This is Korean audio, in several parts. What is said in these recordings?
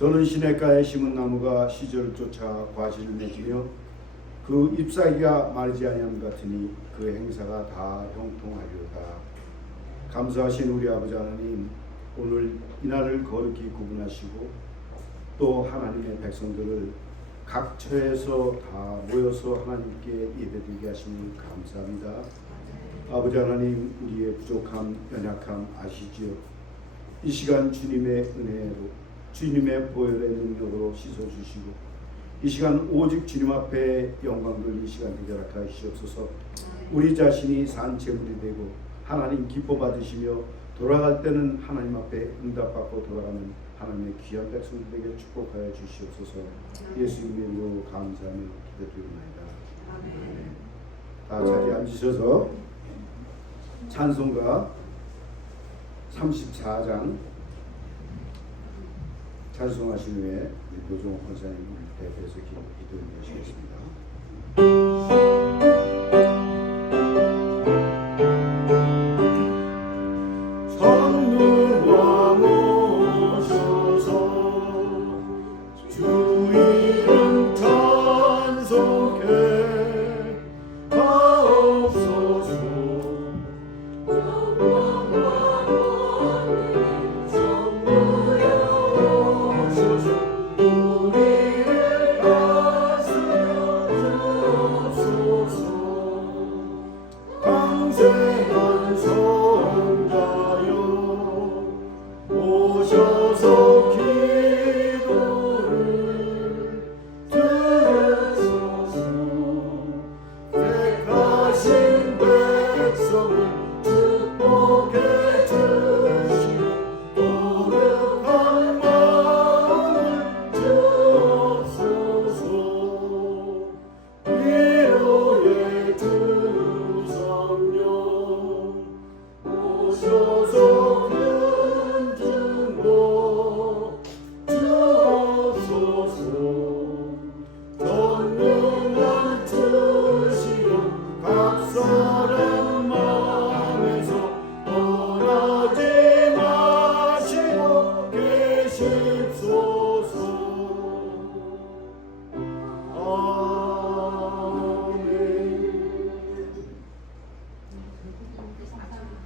저는 시냇가에 심은 나무가 시절을 쫓아 과실을 맺으며 그 잎사귀가 마르지 아니함 같으니 그 행사가 다 형통하리로다. 감사하신 우리 아버지 하나님, 오늘 이날을 거룩히 구분하시고 또 하나님의 백성들을 각 처에서 다 모여서 하나님께 예배드리게 하시니 감사합니다. 아버지 하나님, 우리의 부족함, 연약함 아시지요. 이 시간 주님의 은혜로, 주님의 보혈의 능력으로 씻어주시고 이 시간 오직 주님 앞에 영광 돌릴 시간 되게 하시옵소서. 우리 자신이 산 제물이 되고 하나님 기뻐 받으시며 돌아갈 때는 하나님 앞에 응답받고 돌아가는 하나님의 귀한 백성들에게 축복하여 주시옵소서. 예수님의 이름으로 감사하며 기도드립니다. 아멘. 다 자리에 앉으셔서 찬송가 34장 찬송하신 후에 노종호 권사님 대표해서 기도해 주시겠습니다.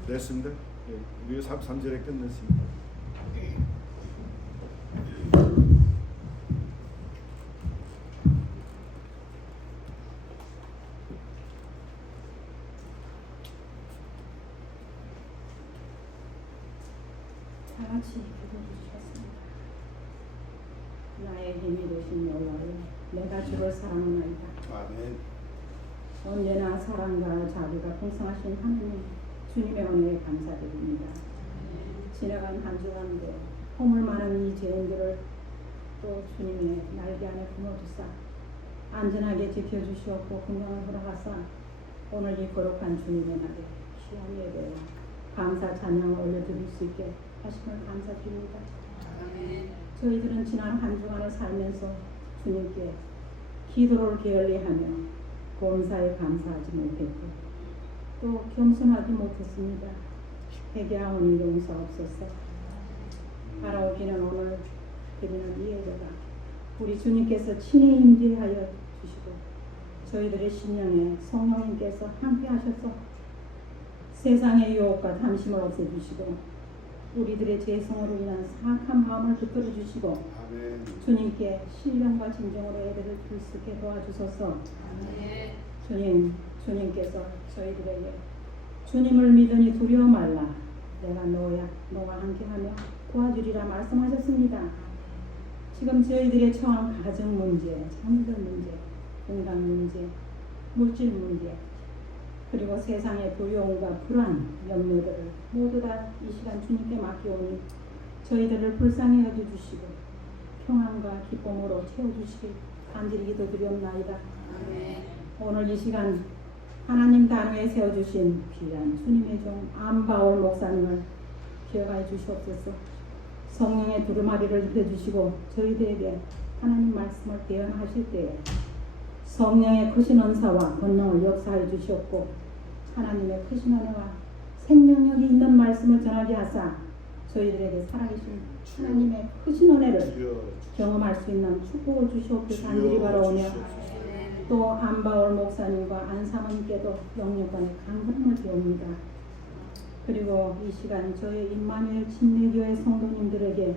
됐습니다. 우리 3절에 끝냈습니다. 다 같이 기도해 주시겠습니다. 나의 힘이 되신 여호와여, 내가 주를 사랑하나이다. 아멘. 언제나 사랑과 자비가 풍성하신 하나님, 주님의 은혜에 감사드립니다. 지나간 한 주간도 허물 많은 이 죄인들을 또 주님의 날개 안에 품어주사 안전하게 지켜주시옵고 건강을 허락하사 오늘 이 거룩한 주님의 날에 귀한 예배와 감사 찬양을 올려드릴 수 있게 하심을 감사드립니다. 저희들은 지난 한 주간을 살면서 주님께 기도를 게을리하며 범사에 감사하지 못했고 또 겸손하지 못했습니다. 회개하오니 용서옵소서. 바라오기는 오늘 드리는 이 예배가 우리 주님께서 친히 임재하여 주시고 저희들의 심령에 성령님께서 함께 하셔서 세상의 유혹과 탐심을 없애주시고 우리들의 죄성으로 인한 사악한 마음을 붙들어 주시고 주님께 신령과 진정으로 예배를 드릴 수 있게 도와주소서. 주님께서 저희들에게 주님을 믿으니 두려워 말라, 내가 너와 함께하며 도와주리라 말씀하셨습니다. 지금 저희들의 처한 가정 문제, 자녀들 문제, 건강 문제, 물질 문제, 그리고 세상의 두려움과 불안, 염려들을 모두 다 이 시간 주님께 맡겨오니 저희들을 불쌍히 여겨주시고 평안과 기쁨으로 채워주시길 간절히 기도드리옵나이다. 오늘 이 시간 하나님 단위에 세워주신 귀한 주님의 종 안바울 목사님을 기억하여 주시옵소서. 성령의 두루마리를 입혀주시고 저희들에게 하나님 말씀을 대언하실 때에 성령의 크신 은사와 권능을 역사하여 주시옵고 하나님의 크신 은혜와 생명력이 있는 말씀을 전하게 하사 저희들에게 살아계신 하나님의 크신 은혜를 주여 경험할 수 있는 축복을 주시옵소서 주여 간절히 바라오며 주시옵소서. 또 안바울 목사님과 안사모님께도 영육간의 강건함을 비옵니다. 그리고 이 시간 저희 임마누엘 침례교회 성도님들에게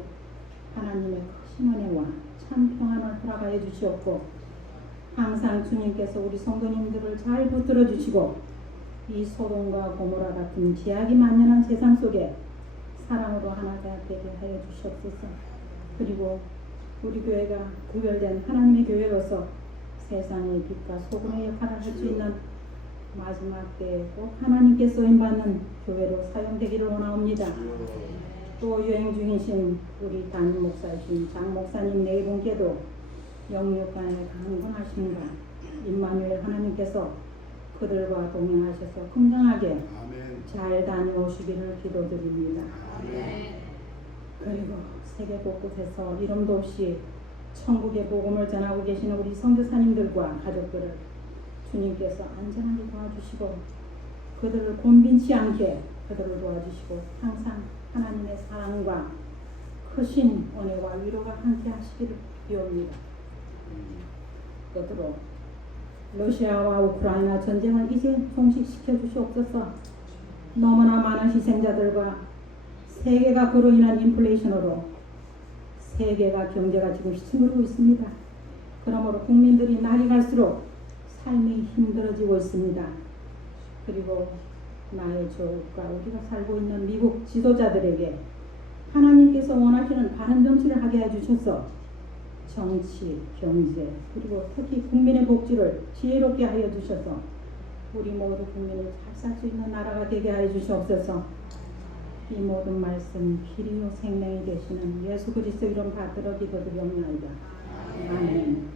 하나님의 크신 은혜와 참 평안을 허락하여 주시옵고 항상 주님께서 우리 성도님들을 잘 붙들어 주시고 이 소돔과 고모라 같은 제약이 만연한 세상 속에 사랑으로 하나 되게 하여 주시옵소서. 그리고 우리 교회가 구별된 하나님의 교회로서 세상의 빛과 소금의 역할을 할 수 있는 마지막 때에 꼭 하나님께 쓰임받는 교회로 사용되기를 원하옵니다. 또 여행 중이신 우리 담임 목사이신 장 목사님 네 분께도 영육간의 강건하심과 임마누엘 하나님께서 그들과 동행하셔서 건강하게 아멘. 잘 다녀오시기를 기도드립니다. 아멘. 그리고 세계 곳곳에서 이름도 없이 천국의 복음을 전하고 계시는 우리 선교사님들과 가족들을 주님께서 안전하게 도와주시고 그들을 곤빈치 않게 그들을 도와주시고 항상 하나님의 사랑과 크신 은혜와 위로가 함께 하시기를 비옵니다. 끝으로 러시아와 우크라이나 전쟁을 이제 종식시켜 주시옵소서. 너무나 많은 희생자들과 세계가 그로 인한 인플레이션으로 세계가 경제가 지금 시침거리고 있습니다. 그러므로 국민들이 날이 갈수록 삶이 힘들어지고 있습니다. 그리고 나의 조국과 우리가 살고 있는 미국 지도자들에게 하나님께서 원하시는 바른 정치를 하게 해주셔서 정치, 경제 그리고 특히 국민의 복지를 지혜롭게 하여 주셔서 우리 모두 국민이 잘 살 수 있는 나라가 되게 하여 주시옵소서. 이 모든 말씀 길이요 생명이 되시는 예수 그리스도 이름 받들어 기도드리옵나이다. 아멘.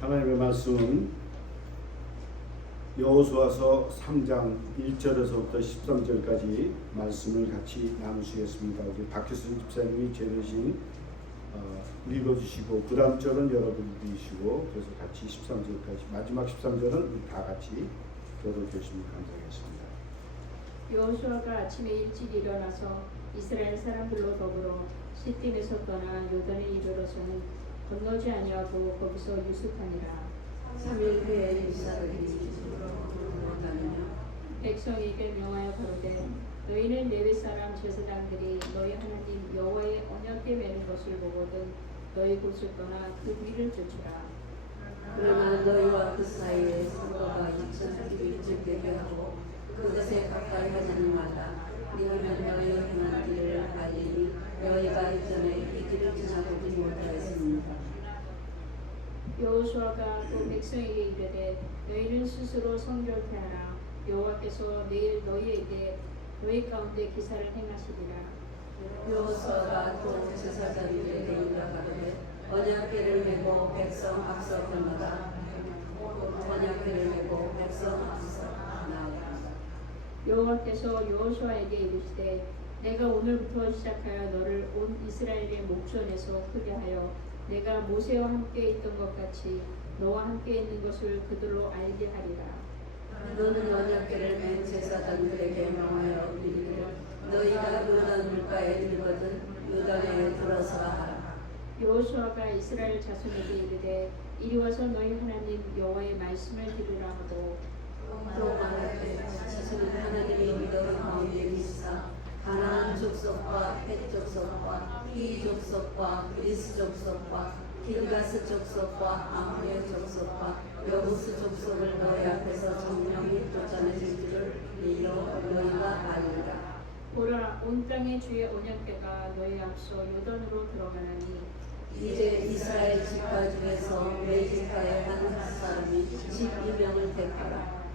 하나님의 말씀은 여호수아서 3장 1절에서부터 13절까지 말씀을 같이 나누시겠습니다. 우리 박효순 집사님이 제 대신 읽어주시고 그 다음 절은 여러분이 읽으시고 그래서 같이 13절까지 마지막 13절은 우리 다 같이 교독해 주시면 감사하겠습니다. 여호수아가 아침에 일찍 일어나서 이스라엘 사람들로 더불어 시팀에서 떠나 요단에 이르러서는 건너지 아니하고 거기서 유숙하니라. 3일 후에 이스라엘이 집으로 돌아가며 백성에게 명하여 가로되 너희는 레위 사람 제사장들이 너희 하나님 여호와의 언약궤 매는 것을 보거든 너희 곳을 떠나 그 뒤를 쫓으라. 그러나 너희와 그 사이에 성도가 2,000 길게 하고 그것에 가까이 하지는 말라. 이러면 너희 행한 길을 알리니 너희가 이전에 이 길을 지나보지 못하였습니다. 여호수아가 또 백성에게 이르되 너희는 스스로 성결케 하라. 여호와께서 내일 너희에게 너희 가운데 기사를 행하시리라. 여호수아가 또 제사장들에게 인도하되 언약궤를 메고 백성 앞서 건너다. 언약궤를 메고 백성 앞서 나아가라. 여호와께서 여호수아에게 이르시되 내가 오늘부터 시작하여 너를 온 이스라엘의 목전에서 크게 하여 내가 모세와 함께 있던 것 같이 너와 함께 있는 것을 그들로 알게 하리라. 너는 언약궤를 맨 제사장들에게 명하여 이르기를 너희가 요단 물가에 들거든 요단에 들어서라 하라. 여호수아가 이스라엘 자손에게 이르되 이리 와서 너희 하나님 여호와의 말씀을 들으라 하고 또 말하되 자신은 하나님이 너희 가운데 계시사 가나안 족속과 헷 족속과 히 족속과 그리스 족속과 길가스 족속과 아모리 족속과 여부스 족속을 너희 앞에서 정령히 쫓아내실 줄을 이로 너희가 알리라. 보라 온 땅의 주의 언약궤가 너희 앞서 요단으로 들어가나니 이제 이스라엘 지파 중에서 레위파의 한 사람이 12명을 택하라.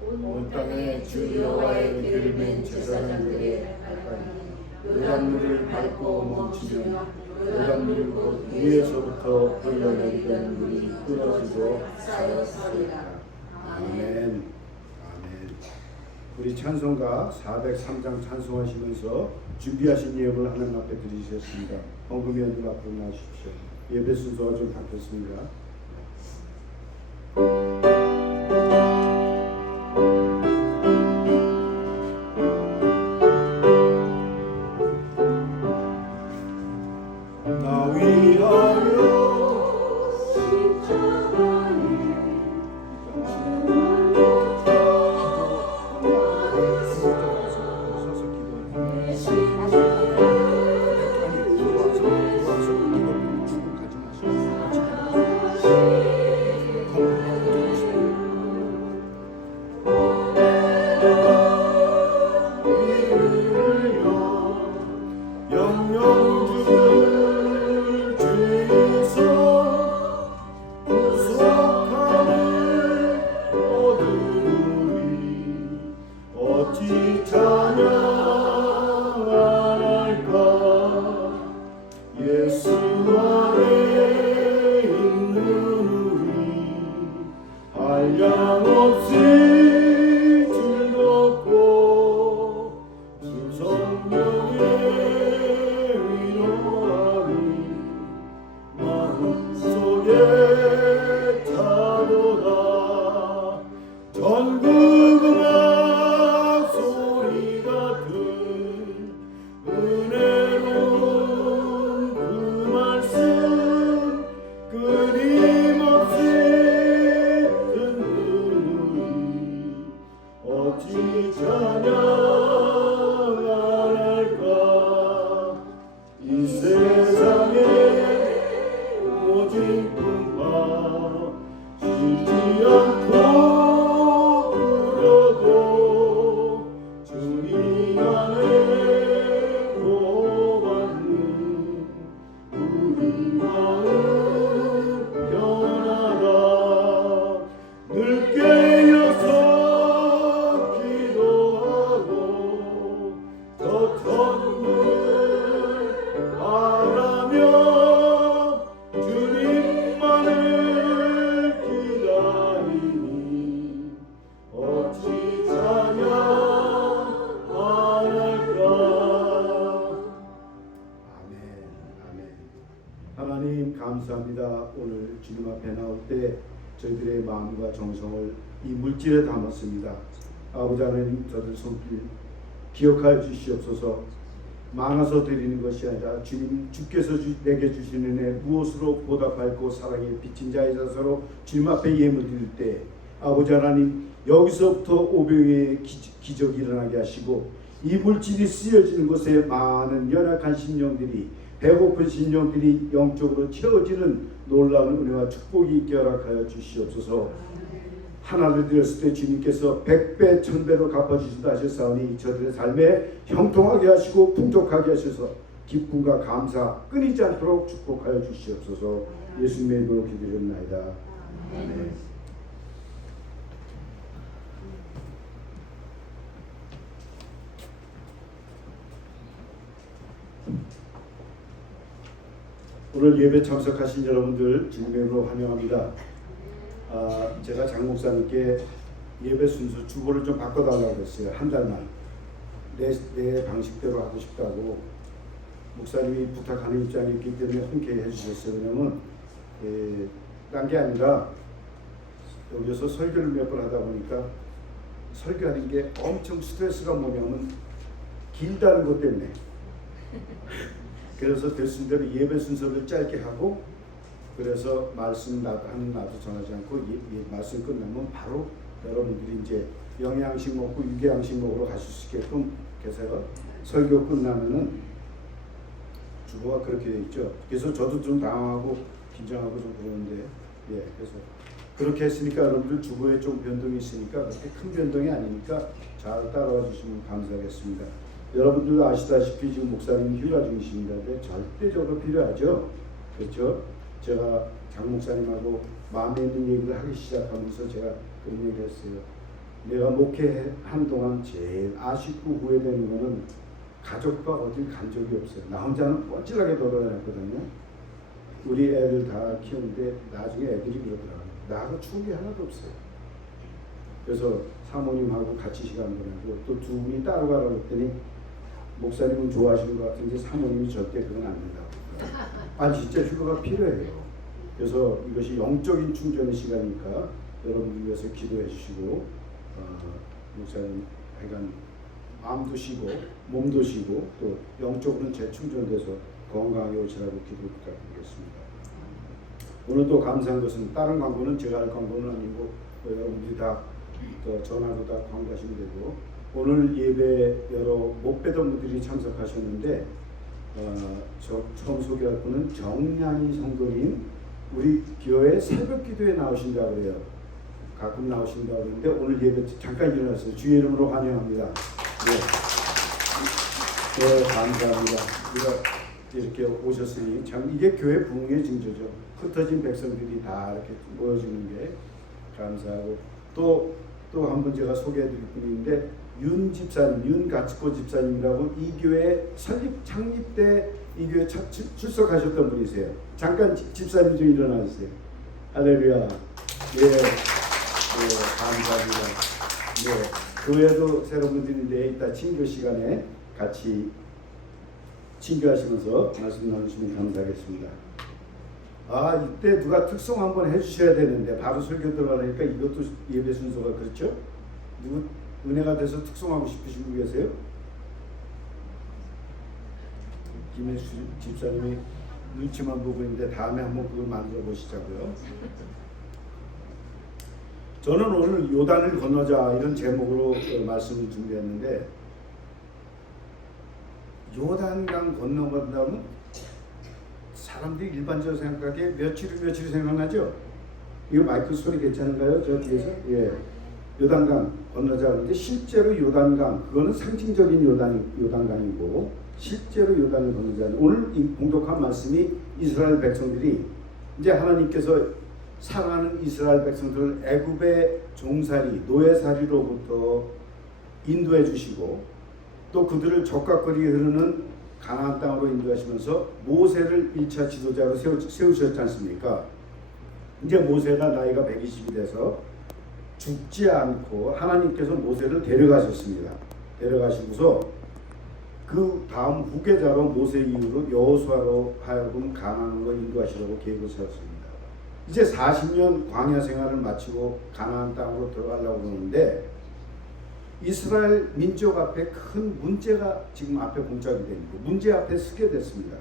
온 땅에 주 여호와의 궤를 맨 제사장들이 할까니 요단물을 밟고 멈추며 요단물 곧 위에서부터 흘러내리던 물이 끊어지고 쌓여 서리라. 아멘. 아멘. 우리 찬송가 403장 찬송하시면서 준비하신 예물을 하나님 앞에 드리셨습니다. 헌금위원들 앞으로 나와주십시오. 예배 순서가 좀 바뀌었습니다. 나 위하여 감사합니다. 오늘 주님 앞에 나올 때 저희들의 마음과 정성을 이 물질에 담았습니다. 아버지 하나님, 저들 손길 기억하여 주시옵소서. 많아서 드리는 것이 아니라 주께서 내게 주신 은혜 무엇으로 보답할고 사랑의 빚진 자의 자세로 주님 앞에 예물 드릴 때 아버지 하나님, 여기서부터 오병의 기적이 일어나게 하시고 이 물질이 쓰여지는 곳에 많은 연약한 심령들이, 배고픈 심령들이 영적으로 채워지는 놀라운 은혜와 축복이 있게 허락하여 주시옵소서. 하나를 드렸을 때 주님께서 100배 1000배로 갚아주신다 하셨사오니 저들의 삶에 형통하게 하시고 풍족하게 하셔서 기쁨과 감사 끊이지 않도록 축복하여 주시옵소서. 예수님의 이름으로 기도드렸나이다. 아멘. 오늘 예배 참석하신 여러분들 주님의 이름으로 환영합니다. 제가 장 목사님께 예배 순서 주보를 좀 바꿔달라고 했어요. 한 달만 내 방식대로 하고 싶다고 목사님이 부탁하는 입장이 있기 때문에 흔쾌히 해주셨어요. 왜냐면 딴 게 아니라 여기서 설교를 몇 번 하다 보니까 설교하는 게 엄청 스트레스가 뭐냐면 길다는 것 때문에 그래서 됐은 대로 예배 순서를 짧게 하고, 그래서 말씀 하는 나도 전하지 않고 말씀 끝나면 바로 여러분들이 이제 영양식 먹고 유기양식 먹으러 가실 수 있게끔 해서요. 설교 끝나면은 주보가 그렇게 돼 있죠. 그래서 저도 좀 당황하고 긴장하고 좀 그러는데, 그래서 그렇게 했으니까 여러분들 주보에 좀 변동이 있으니까 그렇게 큰 변동이 아니니까 잘 따라와 주시면 감사하겠습니다. 여러분들도 아시다시피 지금 목사님 휴가 중이십니다. 근데 절대적으로 필요하죠. 그렇죠? 제가 장 목사님하고 마음에 있는 얘기를 하기 시작하면서 제가 그런 얘기를 했어요. 내가 목회한 동안 제일 아쉽고 후회되는 거는 가족과 어딜 간 적이 없어요. 나 혼자는 뻔질하게 돌아다녔거든요. 우리 애들 다 키우는데 나중에 애들이 그러더라고요. 나하고 추운 게 하나도 없어요. 그래서 사모님하고 같이 시간 보내고 또 두 분이 따로 가라고 했더니 목사님은 좋아하시는 것 같은데 사모님이 절대 그건 안 된다고. 아 진짜 휴가가 필요해요. 그래서 이것이 영적인 충전의 시간이니까 여러분들 위해서 기도해 주시고 목사님 하여간 마음도 쉬고 몸도 쉬고 또 영적으로는 재충전돼서 건강하게 오시라고 기도 부탁드리겠습니다. 오늘도 감사한 것은 다른 광고는 제가 할 광고는 아니고 여러분들이 다 전화로 다 광고하시면 되고 오늘 예배 여러 못 뵈던 분들이 참석하셨는데 저 처음 소개할 분은 정량희 성도님 우리 교회 새벽 기도에 나오신다고 그래요. 가끔 나오신다고 그러는데 오늘 예배 잠깐 일어났어요. 주의 이름으로 환영합니다. 네, 감사합니다. 우리가 이렇게 오셨으니 참 이게 교회 부흥의 징조죠. 흩어진 백성들이 다 이렇게 모여주는 게 감사하고 또 한 분 제가 소개해드릴 분인데 윤 집사님, 윤가츠코 집사님이라고 이 교회 창립 때 이 교회 출석하셨던 분이세요. 잠깐 집사님 좀 일어나 주세요. 할렐루야. 예, 감사합니다. 네, 그 외에도 새로운 분들이 내일 이따 친교 시간에 같이 친교하시면서 말씀 나누시면 감사하겠습니다. 아 이때 누가 특송 한번 해주셔야 되는데 바로 설교 들어가니까 이것도 예배 순서가 그렇죠? 누구 은혜가 돼서 특송하고 싶으신 분 계세요? 김혜수 집사님이 눈치만 보고 있는데 다음에 한번 그걸 만들어 보시자고요. 저는 오늘 요단을 건너자 이런 제목으로 말씀을 준비했는데 요단강 건너간다면 사람들이 일반적으로 생각하기에 며칠 생각나죠? 이거 마이크 소리 괜찮은가요? 저 뒤에서? 예. 요단강 건너자 하는데 실제로 요단강 그거는 상징적인 요단강이고 실제로 요단을 건너자 오늘 이 봉독한 말씀이 이스라엘 백성들이 이제 하나님께서 사랑하는 이스라엘 백성들을 애굽의 종살이 노예살이로부터 인도해 주시고 또 그들을 적각거리게 흐르는 가나안 땅으로 인도하시면서 모세를 1차 지도자로 세우셨지 않습니까? 이제 모세가 나이가 120이 돼서 죽지 않고 하나님께서 모세를 데려가셨습니다. 데려가시고서 그 다음 후계자로 모세 이후로 여호수아로 하여금 가나안으로 인도하시려고 계획을 세웠습니다. 이제 40년 광야 생활을 마치고 가나안 땅으로 들어가려고 그러는데 이스라엘 민족 앞에 큰 문제가 지금 앞에 봉착이 됩니다. 문제 앞에 서게 됐습니다.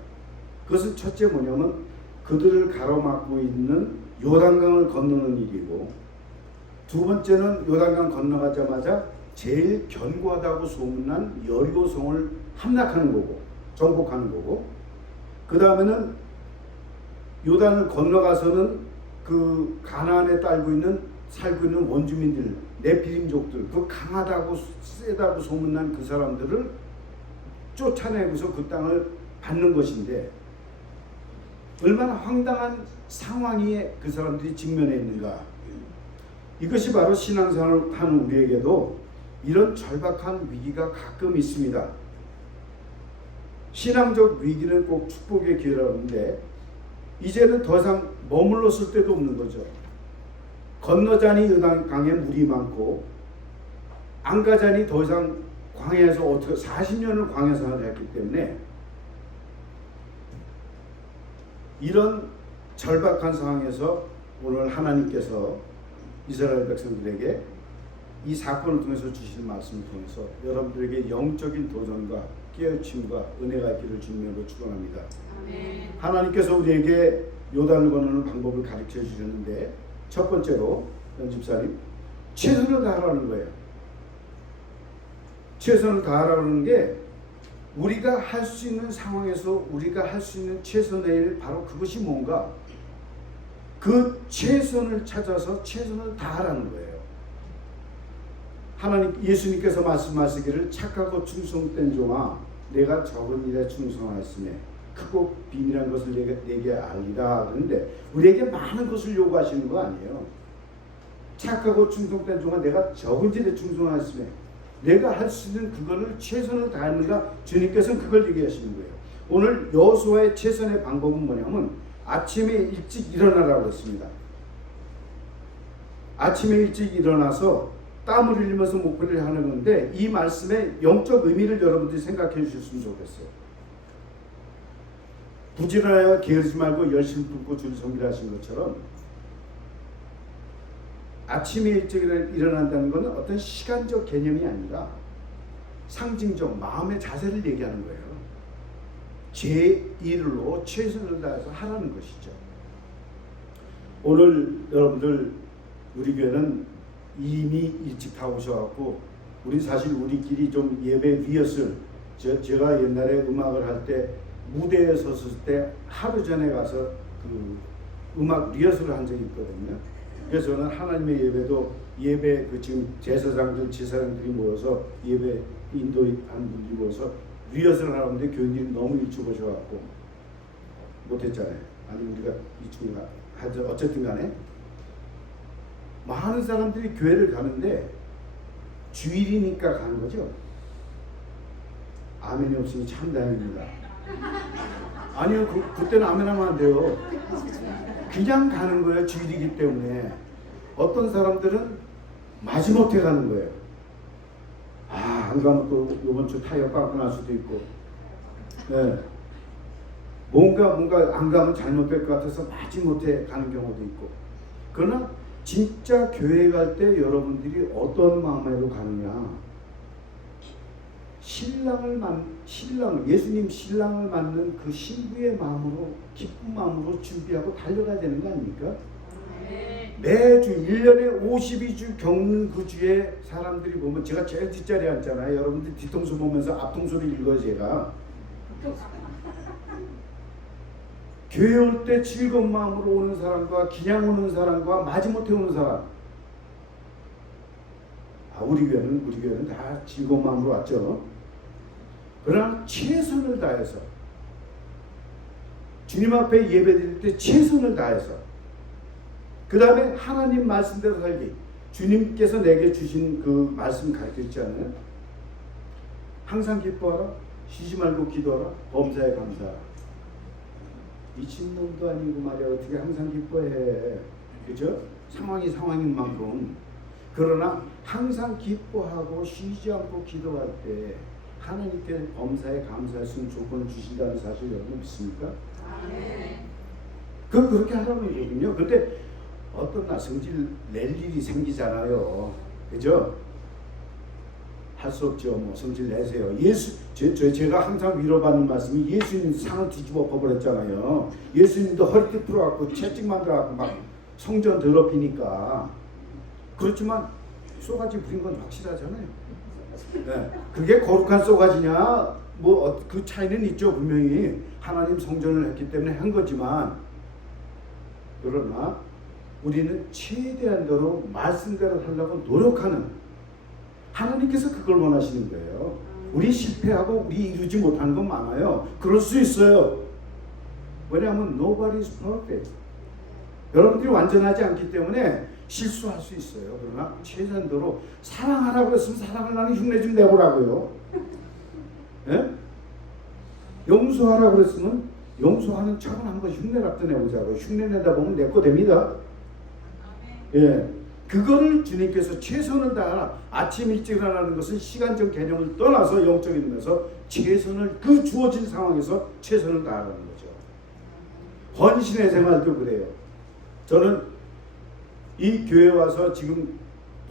그것은 첫째 뭐냐면 그들을 가로막고 있는 요단강을 건너는 일이고 두 번째는 요단강 건너가자마자 제일 견고하다고 소문난 여리고성을 함락하는 거고 정복하는 거고 그 다음에는 요단을 건너가서는 그 가나안에 살고 있는 원주민들 네피림족들 그 강하다고 세다고 소문난 그 사람들을 쫓아내고서 그 땅을 받는 것인데 얼마나 황당한 상황에 그 사람들이 직면해 있는가. 이것이 바로 신앙생활을 하는 우리에게도 이런 절박한 위기가 가끔 있습니다. 신앙적 위기는 꼭 축복의 기회라고 하는데 이제는 더 이상 머물렀을 때도 없는 거죠. 건너자니 요단강에 물이 많고 안 가자니 더 이상 광야에서 어떻게 40년을 광야 생활을 했기 때문에 이런 절박한 상황에서 오늘 하나님께서 이스라엘 백성들에게 이 사건을 통해서 주신 말씀을 통해서 여러분들에게 영적인 도전과 깨우침과 은혜가 있기를 주님으로 축원합니다. 아멘. 하나님께서 우리에게 요단을 건너는 방법을 가르쳐 주셨는데 첫 번째로 연집사님 최선을 다하라는 거예요. 최선을 다하라는 게 우리가 할 수 있는 상황에서 우리가 할 수 있는 최선의 일 바로 그것이 뭔가 그 최선을 찾아서 최선을 다하라는 거예요. 하나님 예수님께서 말씀하시기를 착하고 충성된 종아 내가 적은 일에 충성하였으며 크고 비밀한 것을 내게 알리라. 그런데 우리에게 많은 것을 요구하시는 거 아니에요. 착하고 충성된 종아 내가 적은 일에 충성하였으며 내가 할 수 있는 그거를 최선을 다하는가 주님께서는 그걸 얘기하시는 거예요. 오늘 여호수아의 최선의 방법은 뭐냐면 아침에 일찍 일어나라고 했습니다. 아침에 일찍 일어나서 땀을 흘리면서 목회를 하는 건데 이 말씀의 영적 의미를 여러분들이 생각해 주셨으면 좋겠어요. 부지런하여 게으르지 말고 열심히 붓고 주를 섬기라 하신 것처럼 아침에 일찍 일어난다는 것은 어떤 시간적 개념이 아니라 상징적 마음의 자세를 얘기하는 거예요. 제 일로 최선을 다해서 하라는 것이죠. 오늘 여러분들 우리 교회는 이미 일찍 다 오셔갖고 우리 사실 우리끼리 좀 예배 리허설 제가 옛날에 음악을 할 때 무대에 섰을 때 하루 전에 가서 그 음악 리허설을 한 적이 있거든요. 그래서 저는 하나님의 예배도 예배 그 지금 제사장들 지사장들이 모여서 예배 인도한 분들이 모여서 리허설을 하는데 교인들이 너무 일찍 오셔갖고 못했잖아요. 아니 우리가 일찍 하여튼 어쨌든 간에 많은 사람들이 교회를 가는데 주일이니까 가는 거죠. 아멘이 없으니 참 다행입니다. 아니요, 그때는 아멘하면 안 돼요. 그냥 가는 거예요. 주일이기 때문에. 어떤 사람들은 마지못해 가는 거예요. 안 가면 또 이번 주 타이어 빵꾸 날 수도 있고, 네. 뭔가 안 가면 잘못될 것 같아서 마지못해 가는 경우도 있고. 그러나 진짜 교회 갈 때 여러분들이 어떤 마음으로 가느냐? 예수님 신랑을 맞는 그 신부의 마음으로 기쁜 마음으로 준비하고 달려가야 되는 거 아닙니까? 매주 1년에 52주 겪는 그 주에 사람들이 보면 제가 제일 뒷자리에 앉잖아요. 여러분들 뒤통수 보면서 앞통수를 읽어요. 제가 교회 올 때 즐거운 마음으로 오는 사람과 그냥 오는 사람과 마지못해 오는 사람. 우리 교회는 다 즐거운 마음으로 왔죠. 그러나 최선을 다해서 주님 앞에 예배드릴 때 최선을 다해서 그 다음에 하나님 말씀대로 살기. 주님께서 내게 주신 그 말씀 가르쳤잖아요. 항상 기뻐하라, 쉬지 말고 기도하라, 범사에 감사하라. 미친놈도 아니고 말이야 어떻게 항상 기뻐해. 그죠? 상황인 만큼. 그러나 항상 기뻐하고 쉬지 않고 기도할 때 하나님께 범사에 감사할 수 있는 조건을 주신다는 사실 여러분 믿습니까? 그렇게 하라는 얘기거든요. 근데 어떤 날 성질 낼 일이 생기잖아요. 그죠? 할 수 없죠. 뭐 성질 내세요. 제가 항상 위로받는 말씀이 예수님 상을 뒤집어 엎어버렸잖아요. 예수님도 허리띠 풀어갖고 채찍 만들어갖고 막 성전 더럽히니까. 그렇지만 쏘가지 부린 건 확실하잖아요. 네. 그게 거룩한 쏘가지냐? 뭐 그 차이는 있죠. 분명히 하나님 성전을 했기 때문에 한 거지만 그러나 우리는 최대한대로 말씀대로 하려고 노력하는 하나님께서 그걸 원하시는 거예요. 우리 실패하고 우리 이루지 못하는 건 많아요. 그럴 수 있어요. 왜냐하면 nobody is perfect. 여러분들이 완전하지 않기 때문에 실수할 수 있어요. 그러나 최선대로 사랑하라고 했으면 사랑하라는 흉내 좀 내보라고요. 예? 용서하라고 그랬으면 용서하는 척은 한번 흉내라도 내보자고요. 흉내 내다 보면 내 거 됩니다. 예, 그거를 주님께서 최선을 다하라. 아침 일찍 일어나는 것은 시간적 개념을 떠나서 영적인 의미에서 최선을 그 주어진 상황에서 최선을 다하라는 거죠. 헌신의 생활도 그래요. 저는 이 교회 와서 지금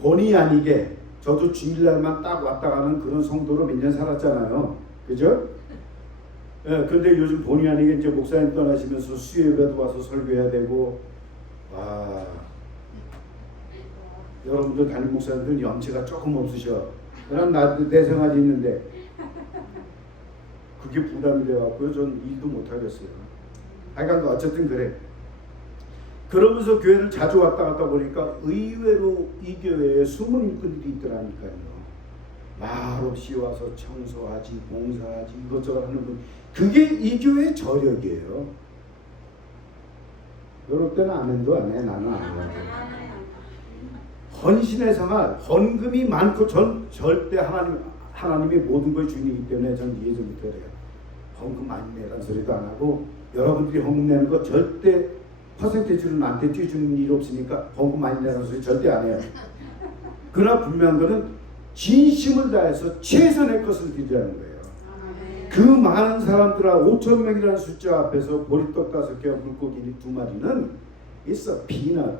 본의 아니게 저도 주일날만 딱 왔다 가는 그런 성도로 몇 년 살았잖아요. 그죠? 예, 근데 요즘 본의 아니게 이제 목사님 떠나시면서 수요일에도 와서 설교해야 되고, 여러분들 담임 목사님들 염치가 조금 없으셔. 그럼 내 생활이 있는데 그게 부담이 돼갖고요. 전 일도 못 하겠어요. 하여간 어쨌든 그래. 그러면서 교회를 자주 왔다 갔다 보니까 의외로 이 교회에 숨은 일꾼들이 있더라니까요. 말없이 와서 청소하지, 봉사하지, 이것저것 하는 분. 그게 이 교회의 저력이에요. 이럴 때는 아멘도 안 해. 나는 안 해. 헌신의 생활, 헌금이 많고 전 절대 하나님이 모든 걸 주인이기 때문에 전 예전부터 그래요. 헌금 많이 내라는 소리도 안 하고 여러분들이 헌금 내는 거 절대 퍼센테이지로 나한테 띄워주는 일 없으니까 헌금 많이 내라는 소리 절대 안 해요. 그러나 분명한 것은 진심을 다해서 최선의 것을 드리라는 거예요. 그 많은 사람들아 5천 명이라는 숫자 앞에서 보리떡 5개와 물고기 2마리는 it's a peanut.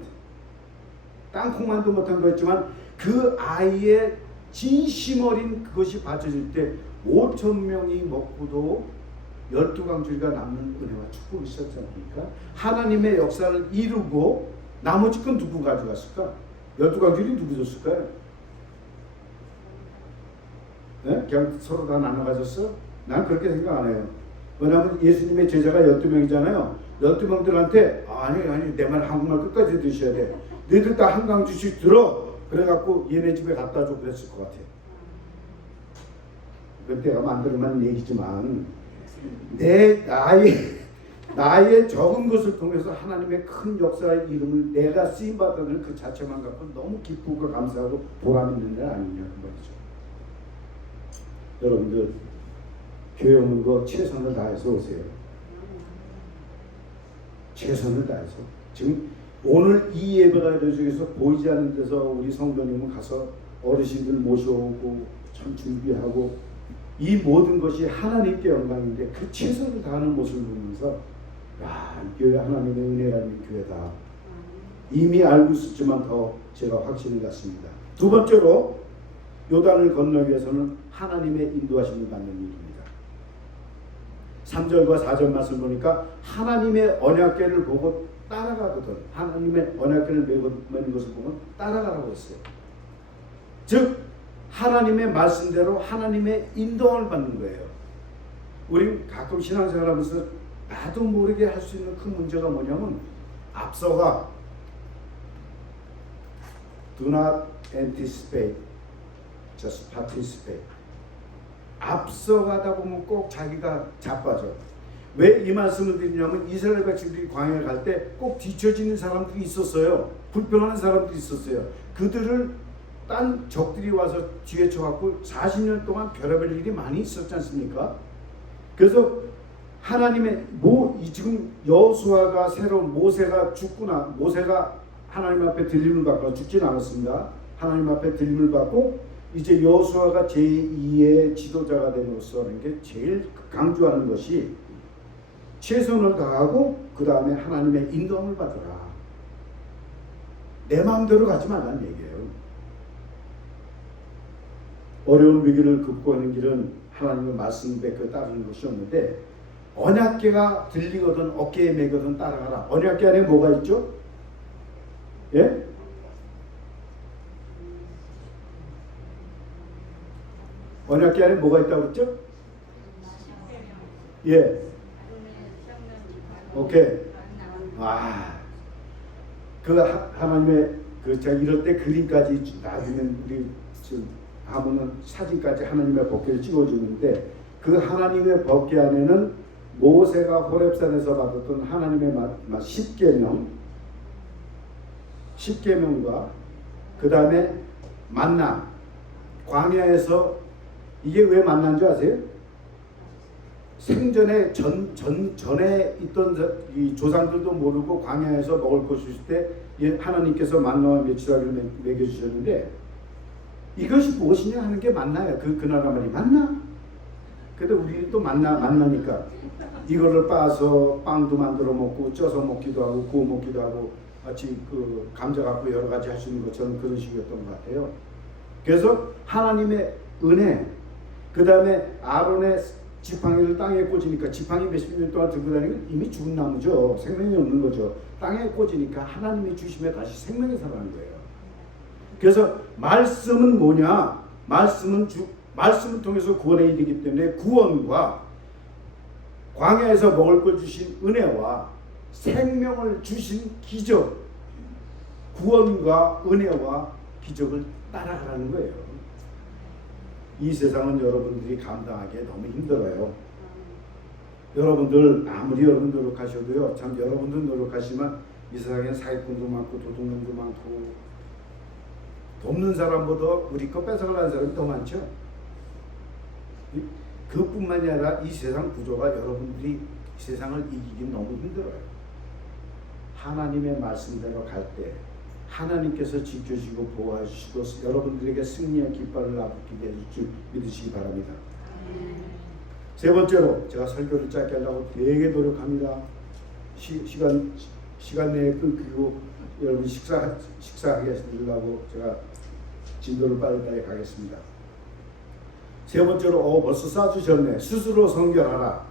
땅콩만도 못한 거였지만 그 아이의 진심 어린 그것이 바쳐질 때 5천 명이 먹고도 12광주리가 남는 은혜와 축복이 있었지 않습니까? 하나님의 역사를 이루고 나머지 건 누구 가져갔을까? 12광주리 누구 줬을까요? 네? 그냥 서로 다 나눠 가졌어? 난 그렇게 생각 안 해요. 왜냐하면 예수님의 제자가 12명이잖아요. 12명들한테 아니 내 말 한국말 끝까지 드셔야 돼. 너희들 다 한 광주씩 들어. 그래갖고 얘네 집에 갖다 줘 그랬을 것 같아요. 그때가 만들어만 얘기지만 나의 적은 것을 통해서 하나님의 큰 역사의 이름을 내가 쓰임받는 그 자체만 갖고 너무 기쁘고 감사하고 보람 있는 일 아니냐 그 말이죠. 여러분들 교회 오는 거 최선을 다해서 오세요. 최선을 다해서. 지금 오늘 이 예배가 이루어져서 보이지 않는 데서 우리 성도님은 가서 어르신들 모셔오고 참 준비하고 이 모든 것이 하나님께 영광인데 그 최선을 다하는 모습을 보면서 야, 이 교회 하나님의 은혜가 있는 교회다. 이미 알고 있었지만 더 제가 확신이 갔습니다. 두 번째로 요단을 건너기 위해서는 하나님의 인도하심을 받는 일입니다. 3절과 4절 말씀 보니까 하나님의 언약궤를 보고 따라가거든. 하나님의 언약궤를 메는 것을 보면 따라가라고 했어요. 즉 하나님의 말씀대로 하나님의 인도함을 받는 거예요. 우린 가끔 신앙생활하면서 나도 모르게 할 수 있는 큰 문제가 뭐냐면 앞서가 do not anticipate, just participate. 앞서가다 보면 꼭 자기가 자빠져. 왜 이 말씀을 드리냐면 이스라엘 백성들이 광야에 갈 때 꼭 뒤처지는 사람들이 있었어요. 불평하는 사람들이 있었어요. 그들을 딴 적들이 와서 뒤에 쳐갖고 40년 동안 별의별 일이 많이 있었지 않습니까? 그래서 하나님의 지금 여호수아가 새로운 모세가 죽구나. 모세가 하나님 앞에 들림을 받고 죽지는 않았습니다. 하나님 앞에 들림을 받고 이제 여호수아가 제2의 지도자가 됨으로써 하는 게 제일 강조하는 것이 최선을 다하고 그 다음에 하나님의 인도함을 받으라. 내 마음대로 가지 말라는 얘기예요. 어려운 위기를 극복하는 길은 하나님의 말씀밖에 따르는 것이 없는데 언약궤가 들리거든 어깨에 매거든 따라가라. 언약궤 안에 뭐가 있죠? 예? 언약궤 안에 뭐가 있다고 그랬죠? 예. 오케이. 하나님의 제가 이럴 때 그림까지 나중에 우리 지금 하면은 사진까지 하나님의 법궤를 찍어주는데 그 하나님의 법궤 안에는 모세가 호렙산에서 받았던 하나님의 10계명과 그 다음에 만나 광야에서 이게 왜 만난 줄 아세요? 생전에 전에 있던 이 조상들도 모르고 광야에서 먹을 것이 있을 때 하나님께서 만나와 메추라기를 먹여주셨는데 이것이 무엇이냐 하는 게 만나요. 그 나라 말이 만나. 근데 우리는 또 만나니까 이거를 빻아서 빵도 만들어 먹고 쪄서 먹기도 하고 구워 먹기도 하고 마치 그 감자 갖고 여러 가지 할 수 있는 것처럼 그런 식이었던 것 같아요. 그래서 하나님의 은혜, 그 다음에 아론의 지팡이를 땅에 꽂으니까 지팡이 몇십 년 동안 들고 다니면 이미 죽은 나무죠. 생명이 없는 거죠. 땅에 꽂으니까 하나님이 주심에 다시 생명이 살아나는 거예요. 그래서 말씀은 뭐냐? 말씀을 통해서 구원의 일이기 때문에 구원과 광야에서 먹을 걸 주신 은혜와 생명을 주신 기적, 구원과 은혜와 기적을 따라가라는 거예요. 이 세상은 여러분들이 감당하기에 너무 힘들어요. 여러분들 아무리 여러분 노력하셔도요. 참 여러분들 노력하시면 이 세상에 사기꾼도 많고 도둑놈도 많고 돕는 사람보다 우리 거 뺏어가려는 사람이 더 많죠. 그뿐만이 아니라 이 세상 구조가 여러분들이 이 세상을 이기긴 너무 힘들어요. 하나님의 말씀대로 갈 때 하나님께서 지켜주시고 보호하시고 여러분들에게 승리의 깃발을 앞두게 해줄 줄 믿으시기 바랍니다. 세 번째로 제가 설교를 짧게 하려고 되게 노력합니다. 시간 내에 끊기고 여러분 식사하게 해주려고 제가 진도를 빨리빨리 가겠습니다. 세 번째로 벌써 쏴주셨네. 스스로 성결하라.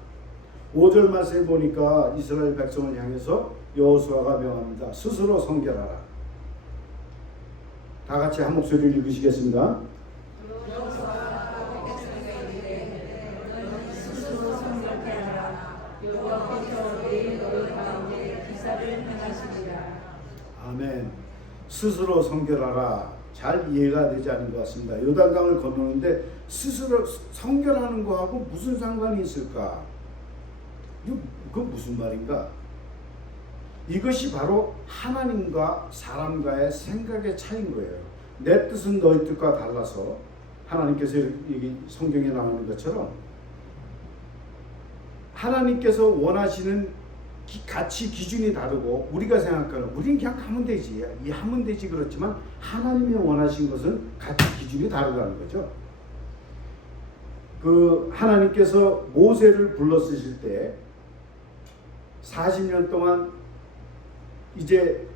5절 말씀에 보니까 이스라엘 백성을 향해서 여호수아가 명합니다. 스스로 성결하라. 다 같이 한 목소리를 읽으시겠습니다. 스스로 성결케 하라. 여호와께서 내일 너희 가운데 기사를 행하시리라. 아멘. 스스로 성결하라. 잘 이해가 되지 않은 것 같습니다. 요단강을 건너는데 스스로 성결하는 거하고 무슨 상관이 있을까? 그건 무슨 말인가? 이것이 바로 하나님과 사람과의 생각의 차이인 거예요. 내 뜻은 너희 뜻과 달라서 하나님께서 여기 성경에 나오는 것처럼 하나님께서 원하시는 가치 기준이 다르고 우리가 생각하는 우리는 그냥 하면 되지 하면 되지 그렇지만 하나님이 원하신 것은 가치 기준이 다르다는 거죠. 그 하나님께서 모세를 불러 쓰실 때 40년 동안 이제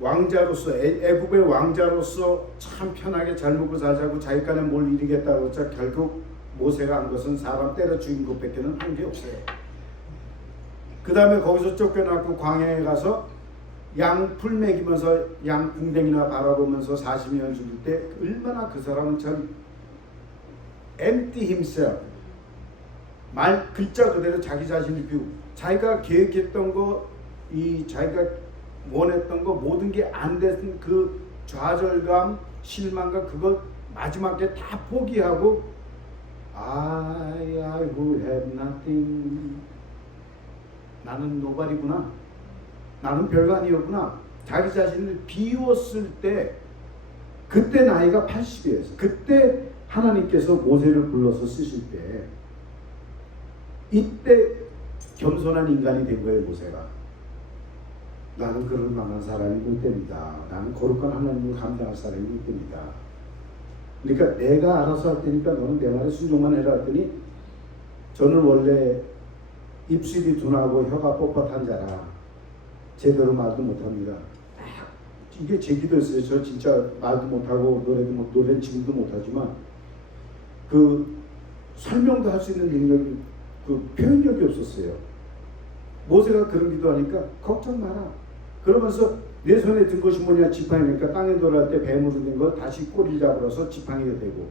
왕자로서 애굽의 왕자로서 참 편하게 잘 먹고 잘 살고 자기간에 뭘 이루겠다고 했자 결국 모세가 한 것은 사람 때려 죽인 것밖에는 한 게 없어요. 그 다음에 거기서 쫓겨나고 광야에 가서 양 풀 먹이면서 양 궁뎅이나 바라보면서 40년 죽을 때 얼마나 그 사람은 참 empty himself, 말 글자 그대로 자기 자신을 비우고 자기가 계획했던 거 자기가 원했던 거 모든 게 안 된 그 좌절감 실망감 그걸 마지막에 다 포기하고 I who have nothing, 나는 노발이구나, 나는 별거 아니었구나, 자기 자신을 비웠을 때 그때 나이가 80이었어요. 그때 하나님께서 모세를 불러서 쓰실 때 이때 겸손한 인간이 된 거예요. 모세가 나는 그럴 만한 사람이 못 됩니다. 나는 거룩한 하나님을 감당할 사람이 못 됩니다. 그러니까 내가 알아서 할 테니까 너는 내 말에 순종만 해라 했더니 저는 원래 입술이 둔하고 혀가 뻣뻣한 자라 제대로 말도 못합니다. 이게 제 기도였어요. 저 진짜 말도 못하고 노래는 지금도 못하지만 그 설명도 할 수 있는 능력이 그 표현력이 없었어요. 모세가 그런 기도하니까 걱정 마라. 그러면서 내 손에 든 것이 뭐냐 지팡이니까 땅에 돌아갈 때 뱀으로 된 거 다시 꼬리를 잡으러서 지팡이가 되고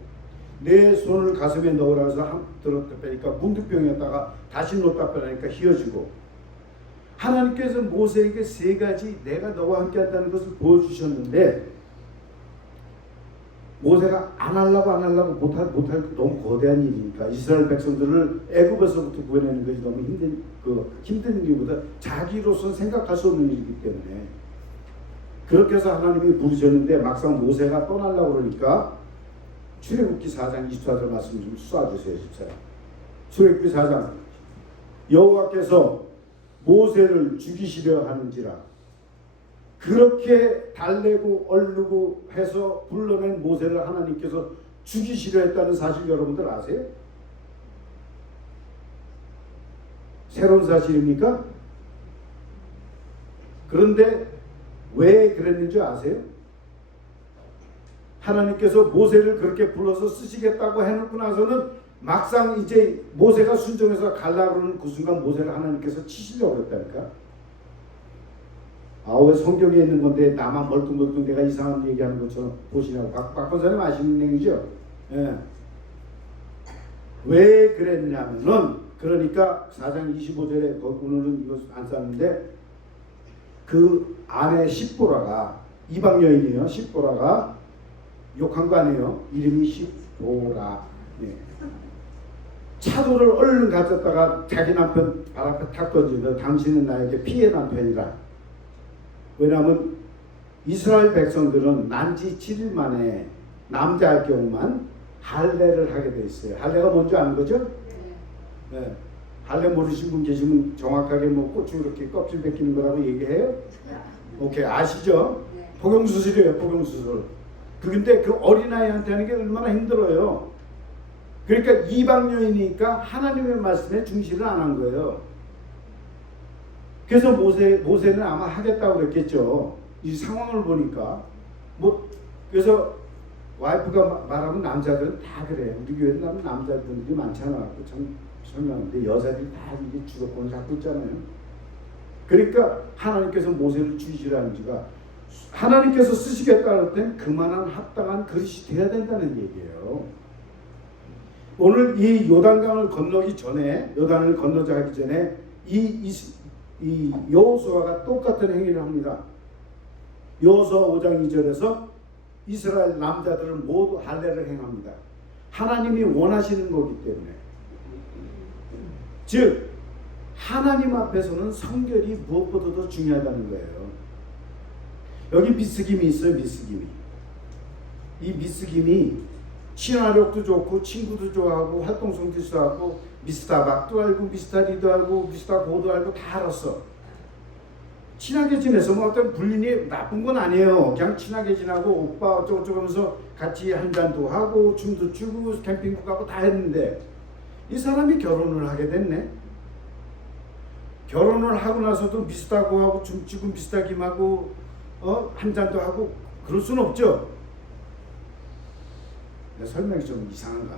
내 손을 가슴에 넣으라서 들었다 빼니까 문득병이었다가 다시 놓다 빼니까 휘어지고 하나님께서 모세에게 세 가지 내가 너와 함께 한다는 것을 보여주셨는데 모세가 안 하려고 못할 너무 거대한 일이니까 이스라엘 백성들을 애굽에서부터 구해내는 것이 너무 힘든 일보다 자기로서는 생각할 수 없는 일이기 때문에 그렇게 해서 하나님이 부르셨는데 막상 모세가 떠나려고 그러니까 출애굽기 4장 24절 말씀 좀 쏴주세요. 14절 출애굽기 4장 여호와께서 모세를 죽이시려 하는지라 그렇게 달래고 얼르고 해서 불러낸 모세를 하나님께서 죽이시려 했다는 사실 여러분들 아세요? 새로운 사실입니까? 그런데 왜 그랬는지 아세요? 하나님께서 모세를 그렇게 불러서 쓰시겠다고 해놓고 나서는 막상 이제 모세가 순종해서 가려고 그러는 그 순간 모세를 하나님께서 치시려고 했다니까. 왜 성경에 있는 건데 나만 멀뚱멀뚱 내가 이상한 얘기하는 것처럼 보시냐고. 박 권사님 아시는 얘기죠? 예. 왜 그랬냐면은 그러니까 4장 25절에 오늘은 이거 안 썼는데 그 아내 십보라가 이방 여인이에요. 십보라가 욕한 거 아니에요. 이름이 십보라. 예. 차도를 얼른 가졌다가 자기 남편 발 앞에 탁 던지면서 당신은 나에게 피해 남편이라. 왜냐하면 이스라엘 백성들은 난지 7일 만에 남자일 경우만 할례를 하게 돼 있어요. 할례가 뭔지 아는 거죠? 네. 할례 모르신 분 계시면 정확하게 뭐 고추 이렇게 껍질 벗기는 거라고 얘기해요? 오케이, 아시죠? 복용수술이에요. 복용수술. 근데 그 어린아이한테 하는 게 얼마나 힘들어요. 그러니까 이방여인이니까 하나님의 말씀에 중시를 안 한 거예요. 그래서 모세는 아마 하겠다고 그랬겠죠. 이 상황을 보니까. 그래서 와이프가 말하면 남자들은 다 그래. 우리 교회는 남자분들이 많잖아. 참 설명하는데 여자들이 다 이게 주도권을 잡고 있잖아요. 그러니까 하나님께서 모세를 주시라는 지가 하나님께서 쓰시겠다 할 땐 그만한 합당한 그릇이 돼야 된다는 얘기예요. 오늘 이 요단강을 건너기 전에 요단을 건너자 하기 전에 이 여호수아가 똑같은 행위를 합니다. 여호수아 5장 2절에서 이스라엘 남자들을 모두 할례를 행합니다. 하나님이 원하시는 거기 때문에. 즉 하나님 앞에서는 성결이 무엇보다도 중요하다는 거예요. 여기 미스김이 있어요. 미스김이. 이 미스김이 친화력도 좋고 친구도 좋아하고 활동성도 있어하고 미스터 박도 알고 미스터 리도 알고 미스터 고도 알고 다 알았어. 친하게 지내서 뭐 어떤 불륜이 나쁜 건 아니에요. 그냥 친하게 지내고 오빠 어쩌고저쩌고 하면서 같이 한잔도 하고 춤도 추고 캠핑도 가고 다 했는데 이 사람이 결혼을 하게 됐네. 결혼을 하고 나서도 미스터고 하고 춤추고 미스터 김하고 한잔도 하고 그럴 수는 없죠. 내 설명이 좀 이상한가?